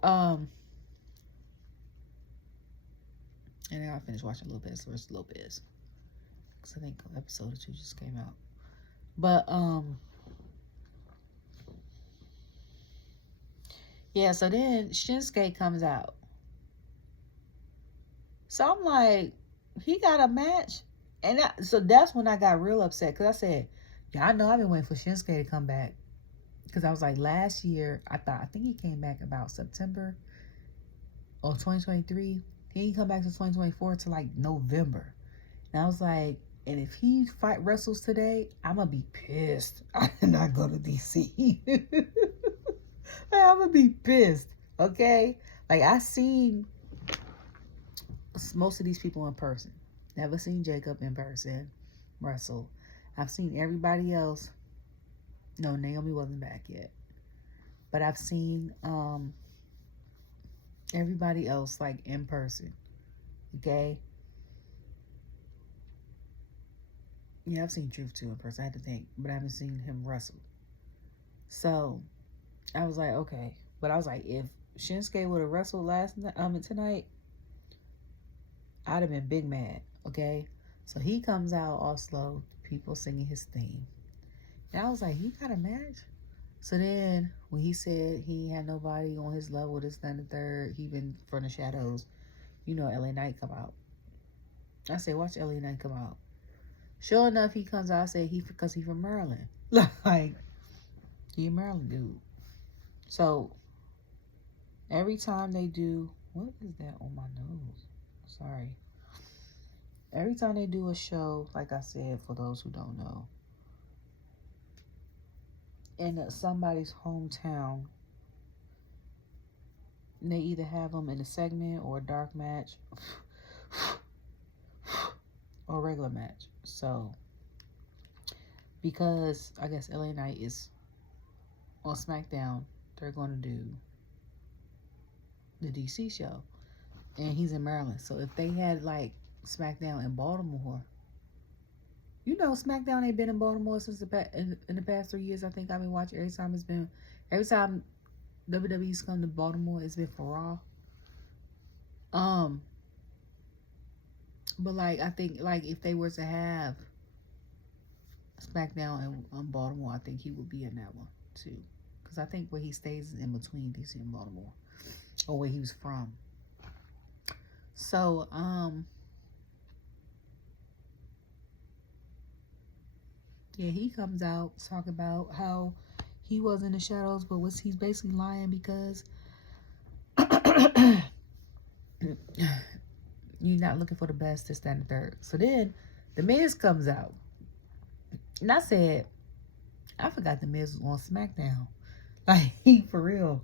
and then I finished watching Lopez versus Lopez, because I think episode 2 just came out. But yeah, so then Shinsuke comes out. So I'm like, he got a match? And so that's when I got real upset, because I said, yeah, I know I've been waiting for Shinsuke to come back. Because I was like, last year, I think he came back about September of 2023. He didn't come back to 2024 to like November. And I was like, and if he wrestles today, I'm going to be pissed. I did not go to DC. I'm going to be pissed. Okay? Like, I seen most of these people in person. Never seen Jacob in person wrestle. I've seen everybody else. No, Naomi wasn't back yet. But I've seen everybody else like in person. Okay? Yeah, I've seen Truth too in person. I had to think. But I haven't seen him wrestle. So I was like, okay. But I was like, if Shinsuke would have wrestled tonight, I'd have been big mad. Okay? So he comes out all slow, people singing his theme. And I was like, he got a match? So then when he said he had nobody on his level, this, that, and the third, he been from the shadows, you know, LA Knight come out. I said, watch LA Knight come out. Sure enough, he comes out. I said, because he from Maryland. Like, he a Maryland dude. So every time they do, what is that on my nose? Sorry. Every time they do a show, like I said, for those who don't know, in somebody's hometown, they either have them in a segment or a dark match or a regular match. So, because I guess LA Knight is on Smackdown, they're going to do the DC show. And he's in Maryland. So if they had like Smackdown in Baltimore, you know, Smackdown ain't been in Baltimore since in the past 3 years. I think I've been watching every time WWE's come to Baltimore, it's been for Raw. But like, I think like if they were to have Smackdown in Baltimore, I think he would be in that one too, because I think where he stays is in between DC and Baltimore, or where he was from. So yeah, he comes out talking about how he was in the shadows, but he's basically lying because you're not looking for the best, this, that, and the third. So then the Miz comes out. And I said, I forgot the Miz was on SmackDown. Like, he for real.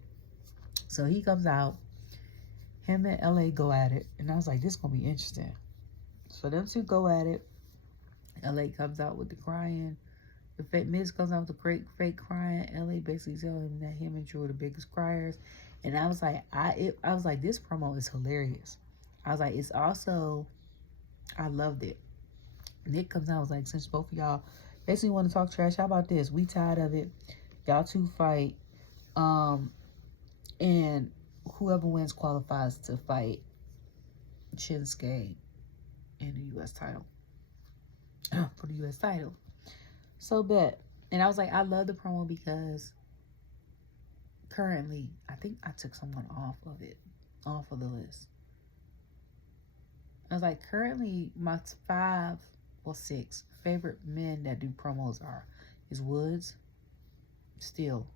So he comes out. Him and LA go at it. And I was like, this is going to be interesting. So them two go at it. LA comes out with the crying. The Miz comes out with the great fake crying. LA basically telling him that him and Drew are the biggest criers. And I was like, I was like, this promo is hilarious. I was like, it's also, I loved it. Nick comes out, I was like, since both of y'all basically want to talk trash, how about this? We tired of it. Y'all two fight. And whoever wins qualifies to fight Shinsuke in the U.S. title. For the U.S. title. So bet. And I was like, I love the promo because currently, I think I took someone off of the list. I was like, currently, my 5 or 6 favorite men that do promos is Woods. Still,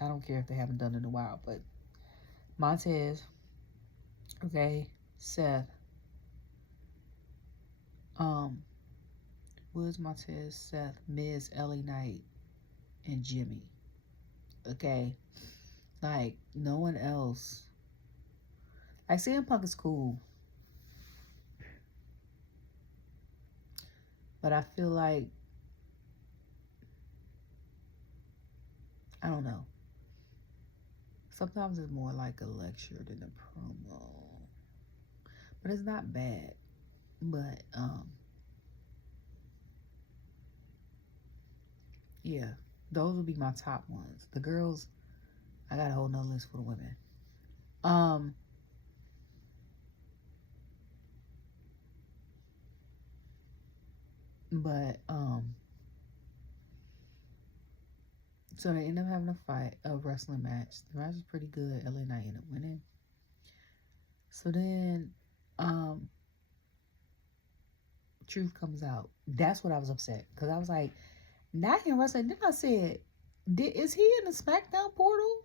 I don't care if they haven't done it in a while, but Montez, okay, Seth, Woods, Montez, Seth, Miz, LA Knight, and Jimmy. Okay, like no one else. Like CM Punk is cool. But I feel like, I don't know. Sometimes it's more like a lecture than a promo. But it's not bad. But, yeah. Those would be my top ones. The girls, I got a whole nother list for the women. But, so they end up having a wrestling match. The match was pretty good. LA Knight ended up winning. So then, Truth comes out. That's what I was upset. Because I was like, not him wrestling. Then I said, is he in the Smackdown portal?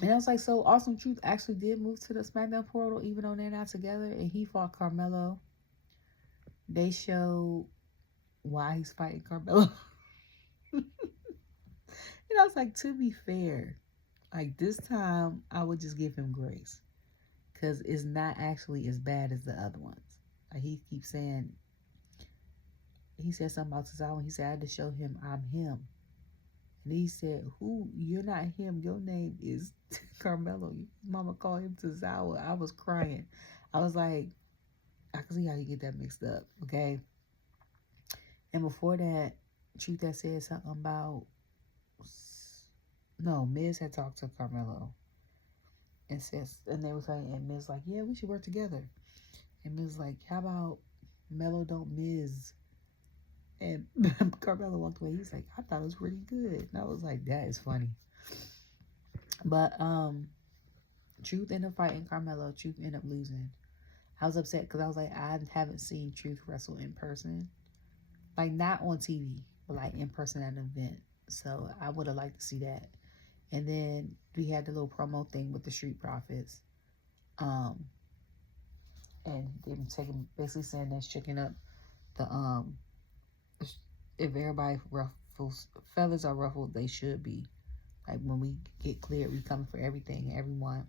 And I was like, so Awesome Truth actually did move to the Smackdown portal, even though they're not together. And he fought Carmelo. They showed why he's fighting Carmelo. And I was like, to be fair, like this time, I would just give him grace. Because it's not actually as bad as the other ones. Like he keeps saying, he said something about Tozawa. He said, I had to show him I'm him. And he said, who? You're not him. Your name is Carmelo. Mama called him Tozawa. I was crying. I was like, I can see how you get that mixed up, okay? And before that, Truth had said something about, no, Miz had talked to Carmelo. And they were saying, and Miz like, yeah, we should work together. And Miz like, how about Melo don't Miz? And Carmelo walked away. He's like, I thought it was pretty good. And I was like, that is funny. But Truth ended up fighting Carmelo. Truth ended up losing. I was upset because I was like, I haven't seen Truth wrestle in person. Like, not on TV, but like in person at an event. So I would have liked to see that. And then we had the little promo thing with the Street Profits. And them basically saying that's checking up the if everybody feathers are ruffled, they should be. Like when we get cleared, we coming for everything, everyone.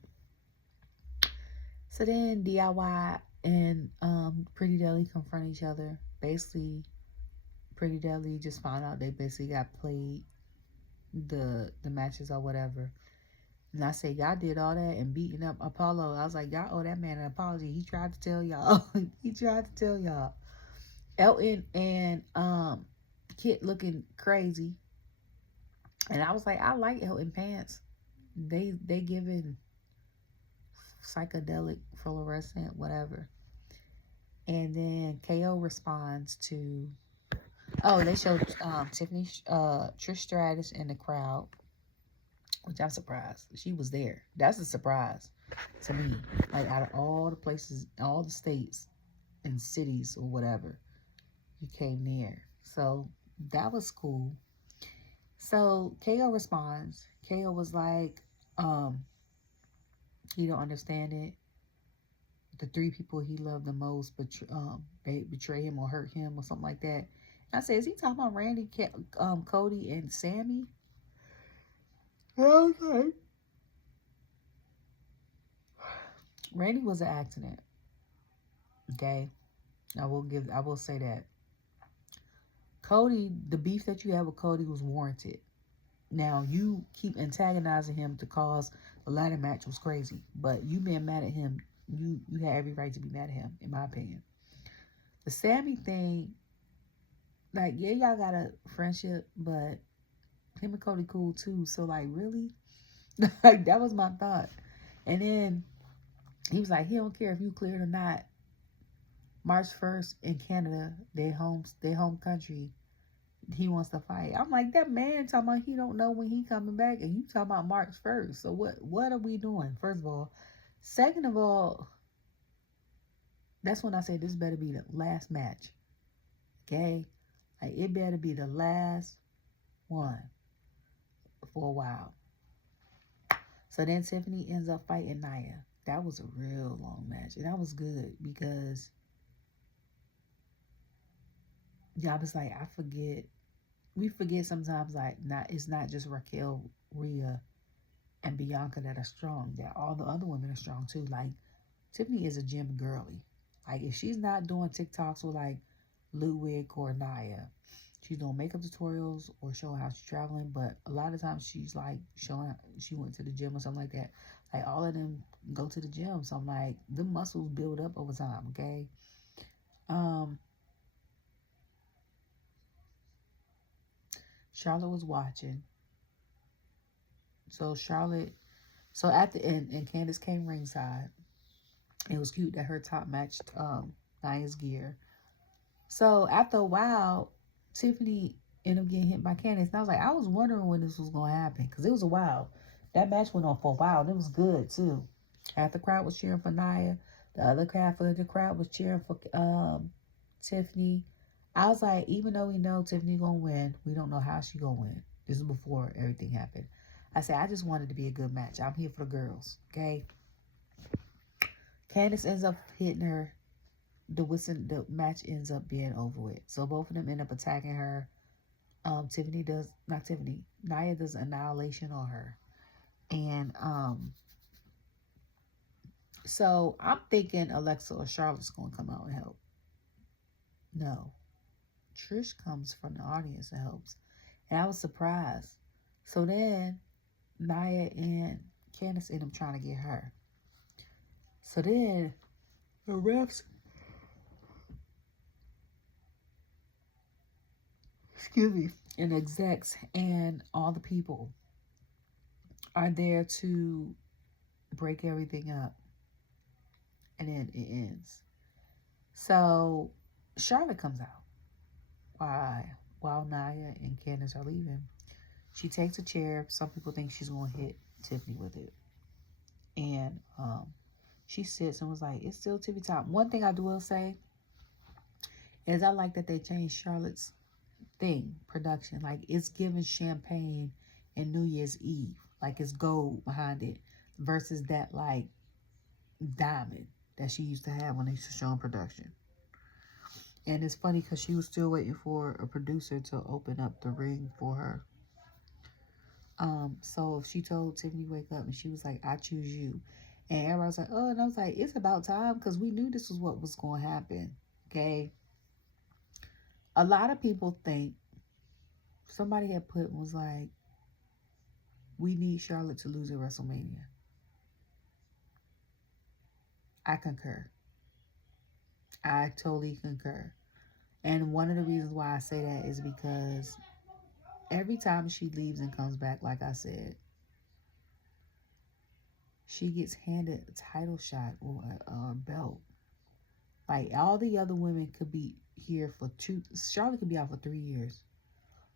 So then DIY and Pretty Deli confront each other. Basically, Pretty Deli just found out they basically got played the matches or whatever. And I said, y'all did all that and beating up Apollo. I was like, y'all owe that man an apology. He tried to tell y'all. Elton and Kit looking crazy. And I was like, I like Elton pants. They giving psychedelic, fluorescent, whatever. And then KO responds to, they showed Tiffany, Trish Stratus in the crowd, which I'm surprised. She was there. That's a surprise to me. Like, out of all the places, all the states and cities or whatever, you came there. So that was cool. So KO responds. KO was like, he don't understand it. The 3 people he loved the most betray him or hurt him or something like that. And I said, is he talking about Randy, Cody, and Sami? And I was like, Randy was an accident. Okay, I will say that. Cody, the beef that you had with Cody was warranted. Now, you keep antagonizing him to cause the ladder match was crazy. But you being mad at him, you had every right to be mad at him, in my opinion. The Sami thing, like, yeah, y'all got a friendship, but him and Cody cool too. So, like, really? Like, that was my thought. And then he was like, he don't care if you cleared or not. March 1st in Canada, their home country, he wants to fight. I'm like, that man talking about he don't know when he coming back, and you talking about March 1st. So what are we doing, first of all? Second of all, that's when I say this better be the last match. Okay? Like, it better be the last one for a while. So then Tiffany ends up fighting Nia. That was a real long match. And that was good because y'all was like, we forget sometimes, like, it's not just Raquel, Rhea, and Bianca that are strong. That all the other women are strong too. Like, Tiffany is a gym girly. Like, if she's not doing TikToks with like Ludwig or Nia. She's doing makeup tutorials or showing how she's traveling, but a lot of times she's like showing she went to the gym or something like that. Like all of them go to the gym, so I'm like, the muscles build up over time, okay? Charlotte was watching. So at the end, and Candace came ringside. It was cute that her top matched Nia's gear. So after a while, Tiffany ended up getting hit by Candace. And I was like, I was wondering when this was going to happen because it was a while. That match went on for a while and it was good too. Half the crowd was cheering for Nia. The other half of the crowd was cheering for Tiffany. I was like, even though we know Tiffany going to win, we don't know how she going to win. This is before everything happened. I said, I just wanted to be a good match. I'm here for the girls, okay? Candace ends up hitting her. The match ends up being over with. So both of them end up attacking her. Nia does annihilation on her. And so I'm thinking Alexa or Charlotte's going to come out and help. No. Trish comes from the audience and helps. And I was surprised. So then Nia and Candace end up trying to get her. So then the refs, and execs and all the people are there to break everything up. And then it ends. So Charlotte comes out. Why? While Nia and Candace are leaving. She takes a chair. Some people think she's going to hit Tiffany with it. And she sits and was like, it's still Tiffany time. One thing I will say is I like that they changed Charlotte's production. Like, it's giving champagne and New Year's Eve. Like, it's gold behind it versus that, like, diamond that she used to have when they used to show in production. And it's funny because she was still waiting for a producer to open up the ring for her. So she told Tiffany wake up and she was like, I choose you. And everybody was like, oh, and I was like, it's about time because we knew this was what was going to happen. Okay. A lot of people think somebody had put was like, we need Charlotte to lose at WrestleMania. I concur. I totally concur. And one of the reasons why I say that is because every time she leaves and comes back, like I said, she gets handed a title shot or a belt. Like, all the other women could be here for Charlotte could be out for 3 years.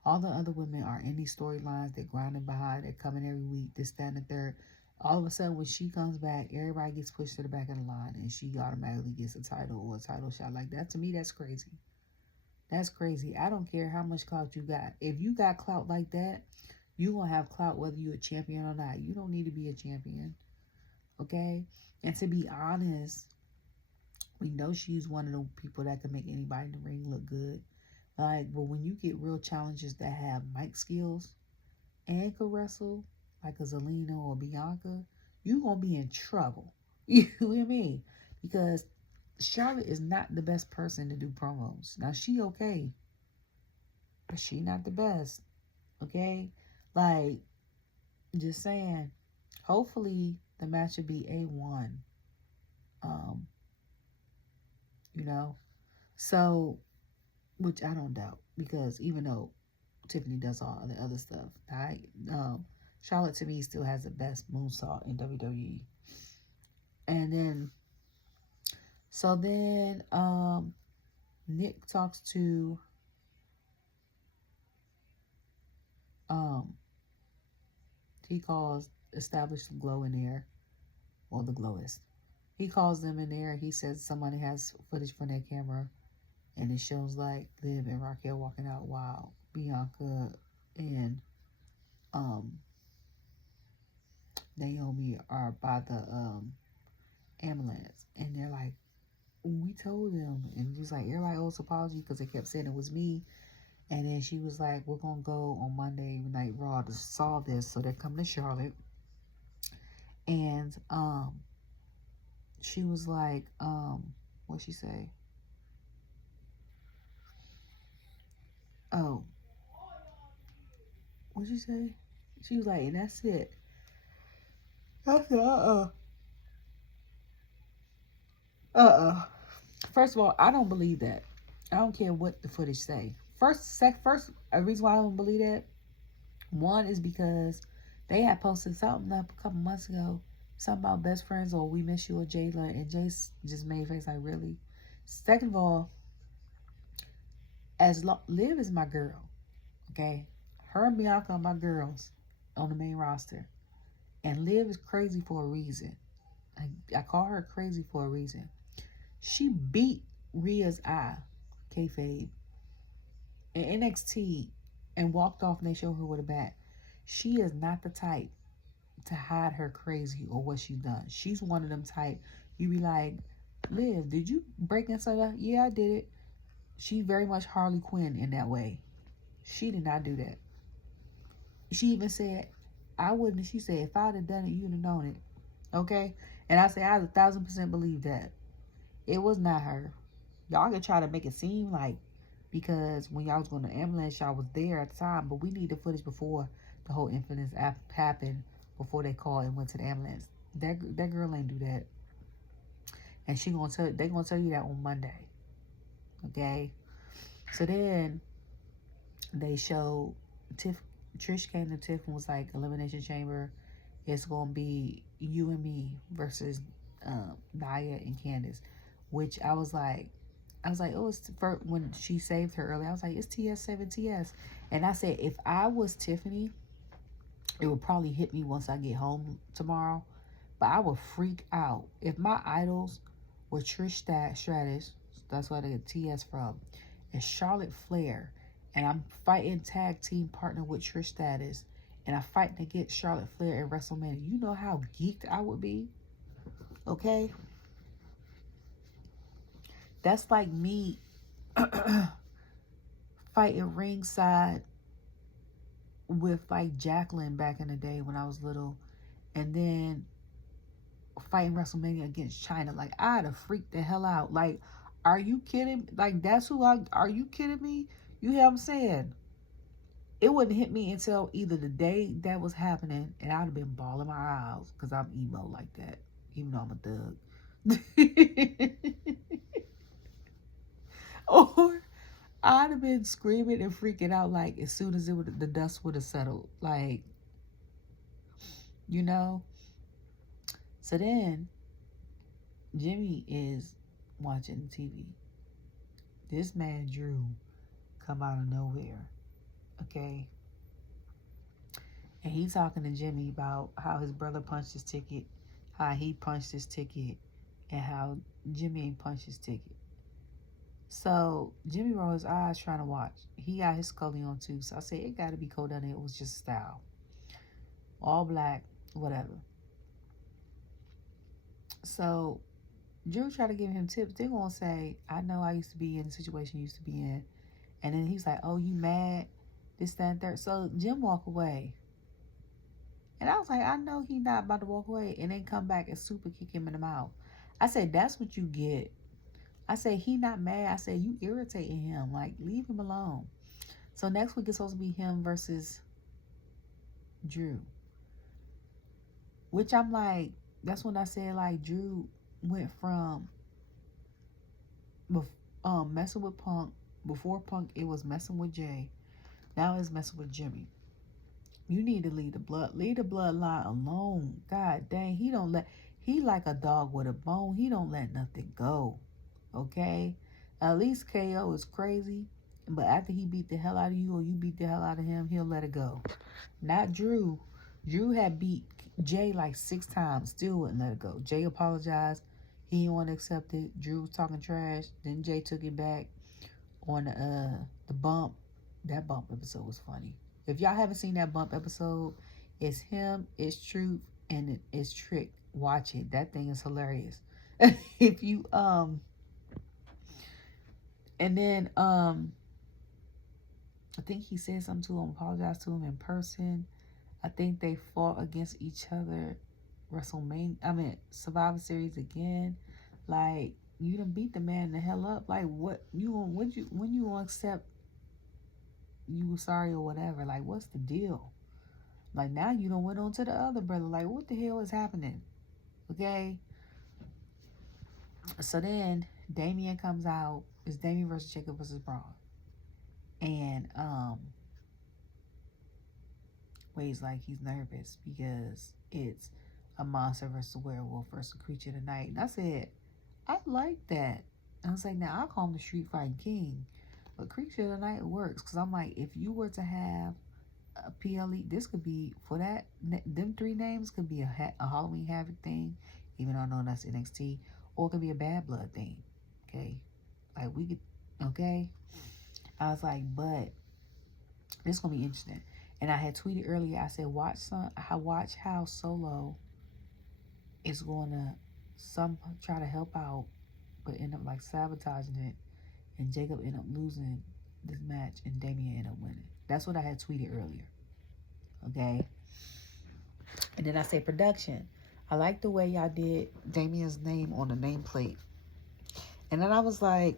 All the other women are in these storylines. They're grinding behind. They're coming every week. This, that, and the third. All of a sudden, when she comes back, everybody gets pushed to the back of the line, and she automatically gets a title or a title shot. Like that, to me, that's crazy. That's crazy. I don't care how much clout you got. If you got clout like that, you're going to have clout whether you're a champion or not. You don't need to be a champion. Okay? And to be honest, we know she's one of the people that can make anybody in the ring look good. Like, but when you get real challengers that have mic skills and can wrestle, like a Zelina or Bianca, you're going to be in trouble. You know what I mean? Because Charlotte is not the best person to do promos. Now, she okay, but she not the best. Okay? Like, just saying, hopefully the match will be A1. You know? So, which I don't doubt, because even though Tiffany does all the other stuff, Charlotte to me still has the best moonsault in WWE. And then, so then, Nick talks to, he calls Established the Glow in there, or the Glowist. He calls them in there. He says somebody has footage from their camera, and it shows like Liv and Raquel walking out while Bianca and Naomi are by the ambulance, and they're like, we told them, and just like everybody owes apology because they kept saying it was me. And then she was like, we're gonna go on Monday Night Raw to solve this. So they're coming to Charlotte, and she was like, what'd she say? Oh, what'd you say? She was like, and that's it. I said, First of all, I don't believe that. I don't care what the footage say. First, a reason why I don't believe that. One is because they had posted something up a couple months ago, something about best friends or we miss you or Jayla, and Jace just made a face like, really? Second of all, Liv is my girl, okay? Her and Bianca are my girls on the main roster. And Liv is crazy for a reason. I call her crazy for a reason. She beat Rhea's eye, kayfabe, in NXT and walked off and they showed her with a bat. She is not the type to hide her crazy or what she's done. She's one of them type, you be like, Liv, did you break inside? Yeah, I did it. She very much Harley Quinn in that way. She did not do that. She even said, I wouldn't. She said, if I'd have done it, you'd have known it. Okay? And I say, I 1,000% believe that. It was not her. Y'all can try to make it seem like because when y'all was going to ambulance, y'all was there at the time, but we need the footage before the whole incident happened, before they called and went to the ambulance. That girl ain't do that. And they gonna tell you that on Monday. Okay? So then they showed Trish came to Tiff and was like, Elimination Chamber, it's gonna be you and me versus Nia and Candace. Which I was like, oh, it's when she saved her earlier, I was like, it's TS7 TS. And I said, if I was Tiffany, it would probably hit me once I get home tomorrow. But I would freak out. If my idols were Trish Stratus, that's where they get TS from, and Charlotte Flair, and I'm fighting tag team partner with Trish Stratus, and I'm fighting against Charlotte Flair at WrestleMania, you know how geeked I would be? Okay? That's like me fighting ringside with like Jacqueline back in the day when I was little, and then fighting WrestleMania against China. Like, I'd have freaked the hell out. Like, are you kidding? Like, that's who are you kidding me? You hear what I'm saying? It wouldn't hit me until either the day that was happening, and I'd have been bawling my eyes because I'm emo like that, even though I'm a thug. Or I'd have been screaming and freaking out like as soon as the dust would have settled. Like, you know? So then Jimmy is watching TV. This man Drew come out of nowhere. Okay? And he talking to Jimmy about how his brother punched his ticket, how he punched his ticket, and how Jimmy ain't punched his ticket. So Jimmy rolled his eyes trying to watch. He got his Scully on too. So I said, it got to be cold down there. It was just style. All black, whatever. So Drew tried to give him tips. They're going to say, I know I used to be in the situation you used to be in. And then he's like, oh, you mad? This, that, and third. So Jim walked away. And I was like, I know he not about to walk away and then come back and super kick him in the mouth. I said, that's what you get. I said, he not mad. I said, you irritating him. Like, leave him alone. So next week it's supposed to be him versus Drew. Which I'm like, that's when I said, like, Drew went from messing with Punk. Before Punk, it was messing with Jay. Now it's messing with Jimmy. You need to leave the bloodline alone. God dang, he like a dog with a bone. He don't let nothing go. Okay? At least KO is crazy, but after he beat the hell out of you or you beat the hell out of him, he'll let it go. Not Drew. Drew had beat Jay like 6 times, still wouldn't let it go. Jay apologized. He didn't want to accept it. Drew was talking trash. Then Jay took it back on the bump. That bump episode was funny. If y'all haven't seen that bump episode, it's him, it's Truth, and it's Trick. Watch it. That thing is hilarious. If you and then I think he said something to him, apologized to him in person. I think they fought against each other Survivor Series again. Like, you done beat the man the hell up. Like, when you gonna accept you were sorry or whatever. Like, what's the deal? Like, now you don't went on to the other brother. Like, what the hell is happening? Okay? So then, Damien comes out. It's Damien versus Jacob versus Braun. And, Wade's like, he's nervous because it's a monster versus a werewolf versus a creature of the night. And I said, I like that. I was like, now I call him the Street Fighting King. But creature of the night works. Because I'm like, if you were to have a PLE, this could be, for that, them three names could be a Halloween Havoc thing, even though I know that's NXT, or it could be a Bad Blood thing, okay? Like, we could, okay? I was like, but this is going to be interesting. And I had tweeted earlier, I said, watch how Solo is going to try to help out, but end up like sabotaging it, and Jacob end up losing this match, and Damien end up winning. That's what I had tweeted earlier. Okay. And then I say production. I like the way y'all did Damien's name on the nameplate. And then I was like,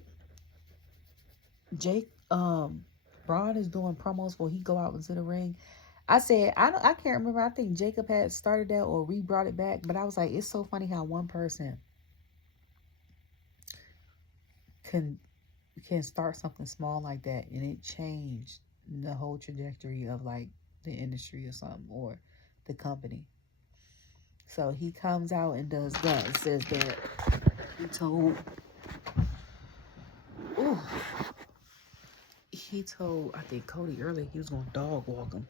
Braun is doing promos before he go out into the ring. I said, I can't remember. I think Jacob had started that or re-brought it back. But I was like, it's so funny how one person can start something small like that and it changed the whole trajectory of like the industry or something, or the company. So he comes out and does that. It says that he told I think Cody earlier he was gonna dog walk him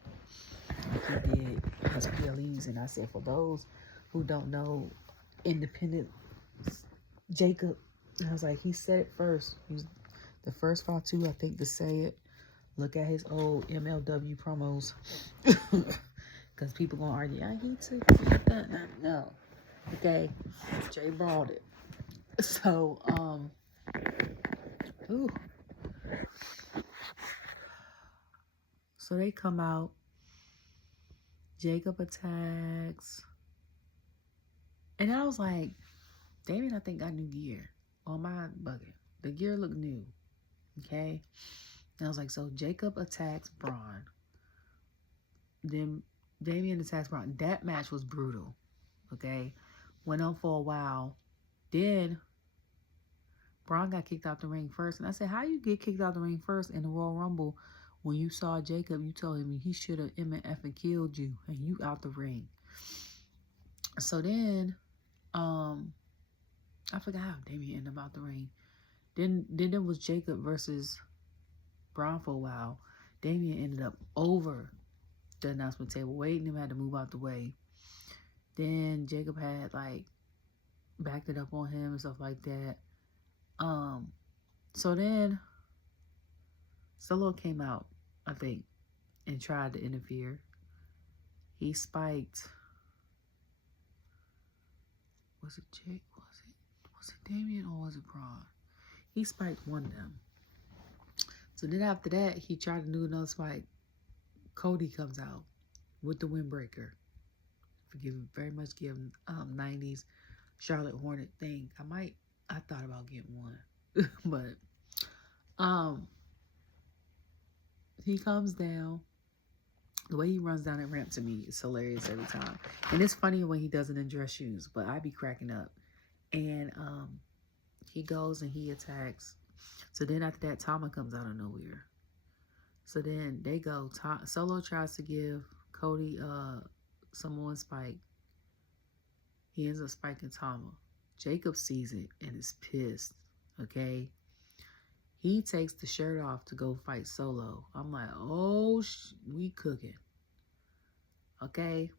like he did his PLEs. And I said, for those who don't know independent Jacob, I was like, he said it first. He was the first Fatu, I think, to say it. Look at his old MLW promos. Because people going to argue, he took that. No. Okay. Jay brought it. So, So they come out. Jacob attacks. And I was like, Damien, I think, got new gear on my bucket. The gear looked new. Okay. And I was like, so Jacob attacks Braun. Then Damien attacks Braun. That match was brutal. Okay. Went on for a while. Then Braun got kicked out the ring first. And I said, how you get kicked out the ring first in the Royal Rumble when you saw Jacob? You told him he should have MF killed you. And you out the ring. So then, I forgot how Damien ended up out the ring. Then there was Jacob versus Braun for a while. Damien ended up over the announcement table, waiting him had to move out the way. Then Jacob had like backed it up on him and stuff like that. So then Solo came out, I think, and tried to interfere. He spiked. Was it Jake? Was it Damien or was it Braun? He spiked one of them. So then after that, he tried to do another spike. Cody comes out with the windbreaker. Very much give 90s Charlotte Hornet thing. I thought about getting one. But he comes down. The way he runs down that ramp to me is hilarious every time. And it's funny when he does it in dress shoes, but I be cracking up. And he goes and he attacks. So then after that, Tama comes out of nowhere. So then they go. Solo tries to give Cody some more spike. He ends up spiking Tama. Jacob sees it and is pissed. Okay. He takes the shirt off to go fight Solo. I'm like, oh, we cooking. Okay.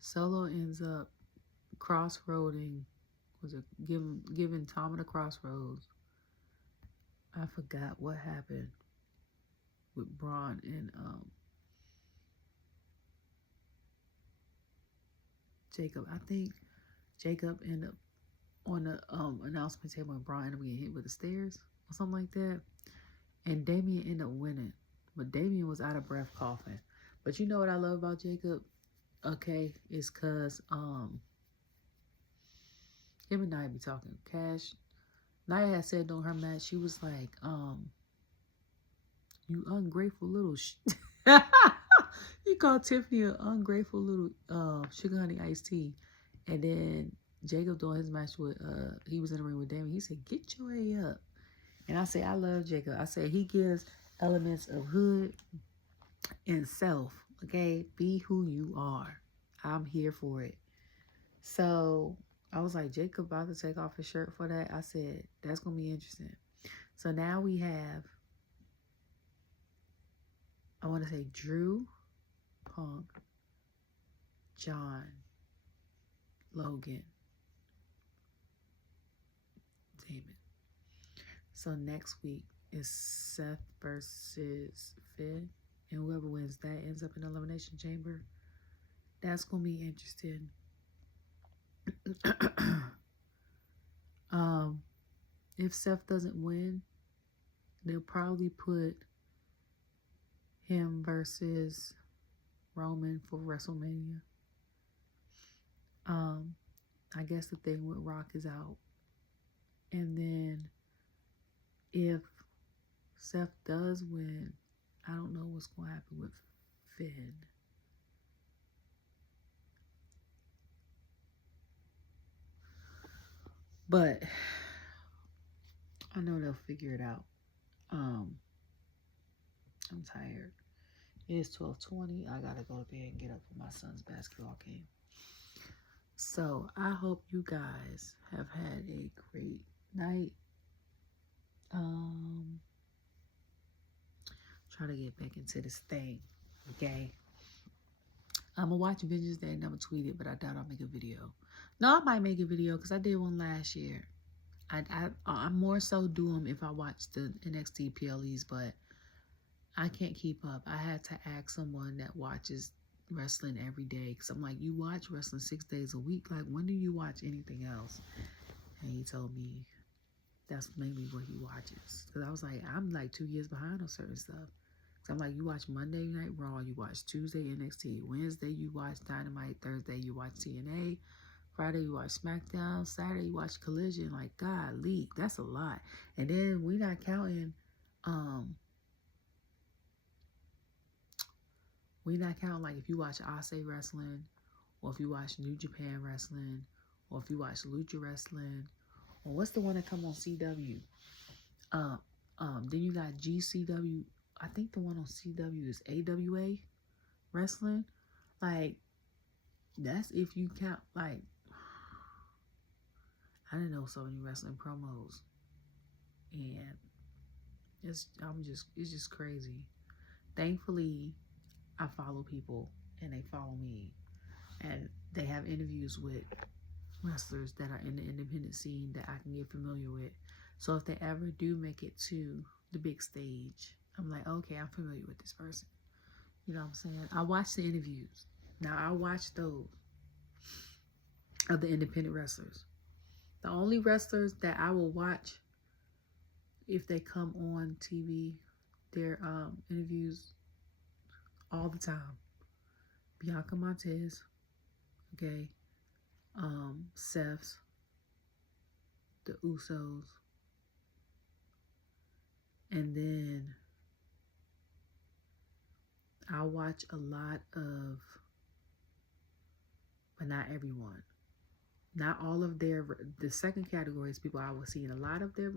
Solo ends up crossroading. Was it giving Tama the crossroads? I forgot what happened with Braun and Jacob. I think Jacob ended up on the announcement table when Braun ended up getting hit with the stairs or something like that. And Damien ended up winning. But Damien was out of breath coughing. But you know what I love about Jacob? Okay, is because him and I be talking cash. Nia had said on her match, she was like, you ungrateful little you called Tiffany an ungrateful little sugar honey iced tea. And then Jacob doing his match with he was in the ring with Damien. He said, get your A up. And I say, I love Jacob. I said he gives elements of hood and self. Okay, be who you are. I'm here for it. So I was like, Jacob about to take off his shirt for that. I said, that's gonna be interesting. So now we have, I want to say Drew, Punk, John, Logan, Damon. So next week is Seth versus Finn. And whoever wins that ends up in the Elimination Chamber. That's going to be interesting. If Seth doesn't win, they'll probably put him versus Roman for WrestleMania. I guess the thing with Rock is out. And then if Seth does win, I don't know what's going to happen with Finn. But I know they'll figure it out. I'm tired. It is 12:20. I gotta go to bed and get up for my son's basketball game. So I hope you guys have had a great night. Try to get back into this thing. Okay. I'm gonna watch Vengeance Day and I'm gonna tweet it, but I doubt I'll make a video. No, I might make a video because I did one last year. I more so do them if I watch the NXT PLEs, but I can't keep up. I had to ask someone that watches wrestling every day because I'm like, you watch wrestling 6 days a week. Like, when do you watch anything else? And he told me that's mainly what he watches. Because I was like, I'm like 2 years behind on certain stuff. Because I'm like, you watch Monday Night Raw, you watch Tuesday NXT, Wednesday you watch Dynamite, Thursday you watch TNA, Friday you watch Smackdown, Saturday you watch Collision. Like, golly, that's a lot. And then we not counting, like if you watch Ase Wrestling, or if you watch New Japan Wrestling, or if you watch Lucha Wrestling, or what's the one that come on CW? Then you got GCW. I think the one on CW is AWA Wrestling. Like, that's if you count, like, I didn't know so many wrestling promos. And it's just crazy. Thankfully, I follow people and they follow me. And they have interviews with wrestlers that are in the independent scene that I can get familiar with. So if they ever do make it to the big stage, I'm like, okay, I'm familiar with this person. You know what I'm saying? I watch the interviews. Now, I watch those of the independent wrestlers. The only wrestlers that I will watch if they come on TV, their interviews all the time. Bianca Montez, okay, Seth's, the Usos, and then I'll watch a lot of, but not everyone. Not all of the second category is people I will see in a lot of their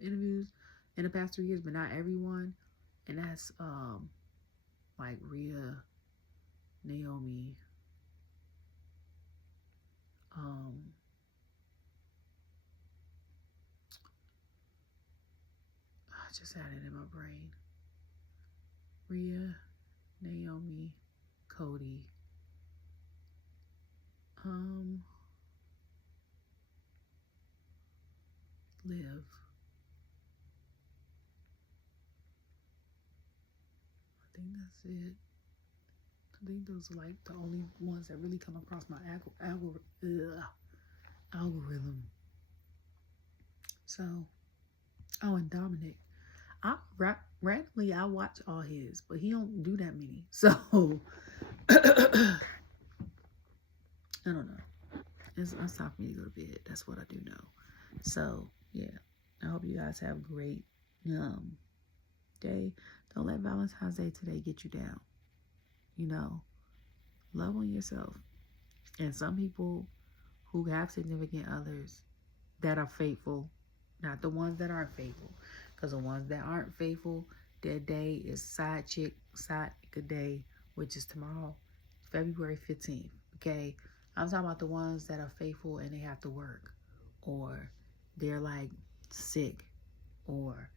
interviews in the past 3 years, but not everyone. And that's like Rhea, Naomi, I just had it in my brain. Rhea, Naomi, Cody, Liv. I think that's it. I think those are like the only ones that really come across my algorithm. So, oh, and Dominic. Randomly, I watch all his, but he don't do that many. So, I don't know. It's time for me to go to bed. That's what I do know. So, yeah. I hope you guys have a great day. Don't let Valentine's Day today get you down. You know, love on yourself. And some people who have significant others that are faithful, not the ones that aren't faithful, because the ones that aren't faithful, their day is side chick day, which is tomorrow, February 15th. Okay, I'm talking about the ones that are faithful and they have to work, or they're like sick, or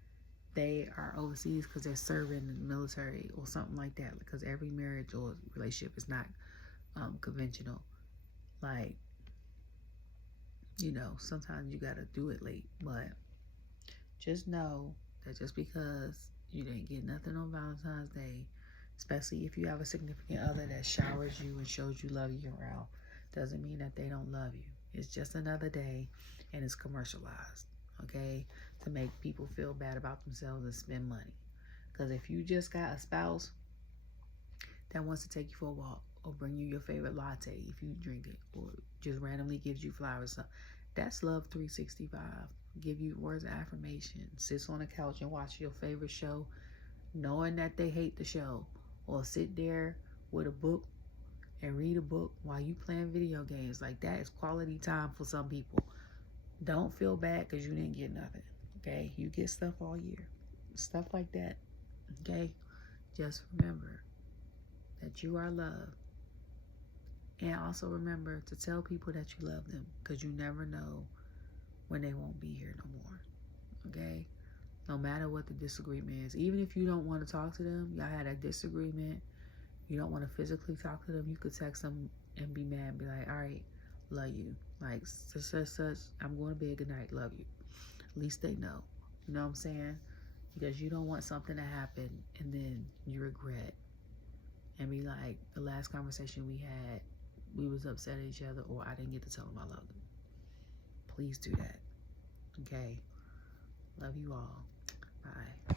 they are overseas because they're serving in the military or something like that. Because every marriage or relationship is not conventional. Like, sometimes you gotta do it late, but just know that just because you didn't get nothing on Valentine's Day, especially if you have a significant other that showers you and shows you love year round, doesn't mean that they don't love you. It's just another day, and it's commercialized, okay, to make people feel bad about themselves and spend money. Because if you just got a spouse that wants to take you for a walk or bring you your favorite latte if you drink it, or just randomly gives you flowers, that's love 365. Give you words of affirmation, sits on the couch and watch your favorite show knowing that they hate the show, or sit there with a book and read a book while you playing video games. Like, that is quality time for some people. Don't feel bad because you didn't get nothing, okay? You get stuff all year, stuff like that, okay? Just remember that you are loved. And also remember to tell people that you love them, because you never know when they won't be here no more, okay? No matter what the disagreement is. Even if you don't want to talk to them, y'all had a disagreement, you don't want to physically talk to them, you could text them and be mad and be like, all right, love you. Like, such, I'm going to bed, good night, love you. At least they know. You know what I'm saying? Because you don't want something to happen and then you regret and be like, the last conversation we had, we was upset at each other, or I didn't get to tell them I love them. Please do that. Okay? Love you all. Bye.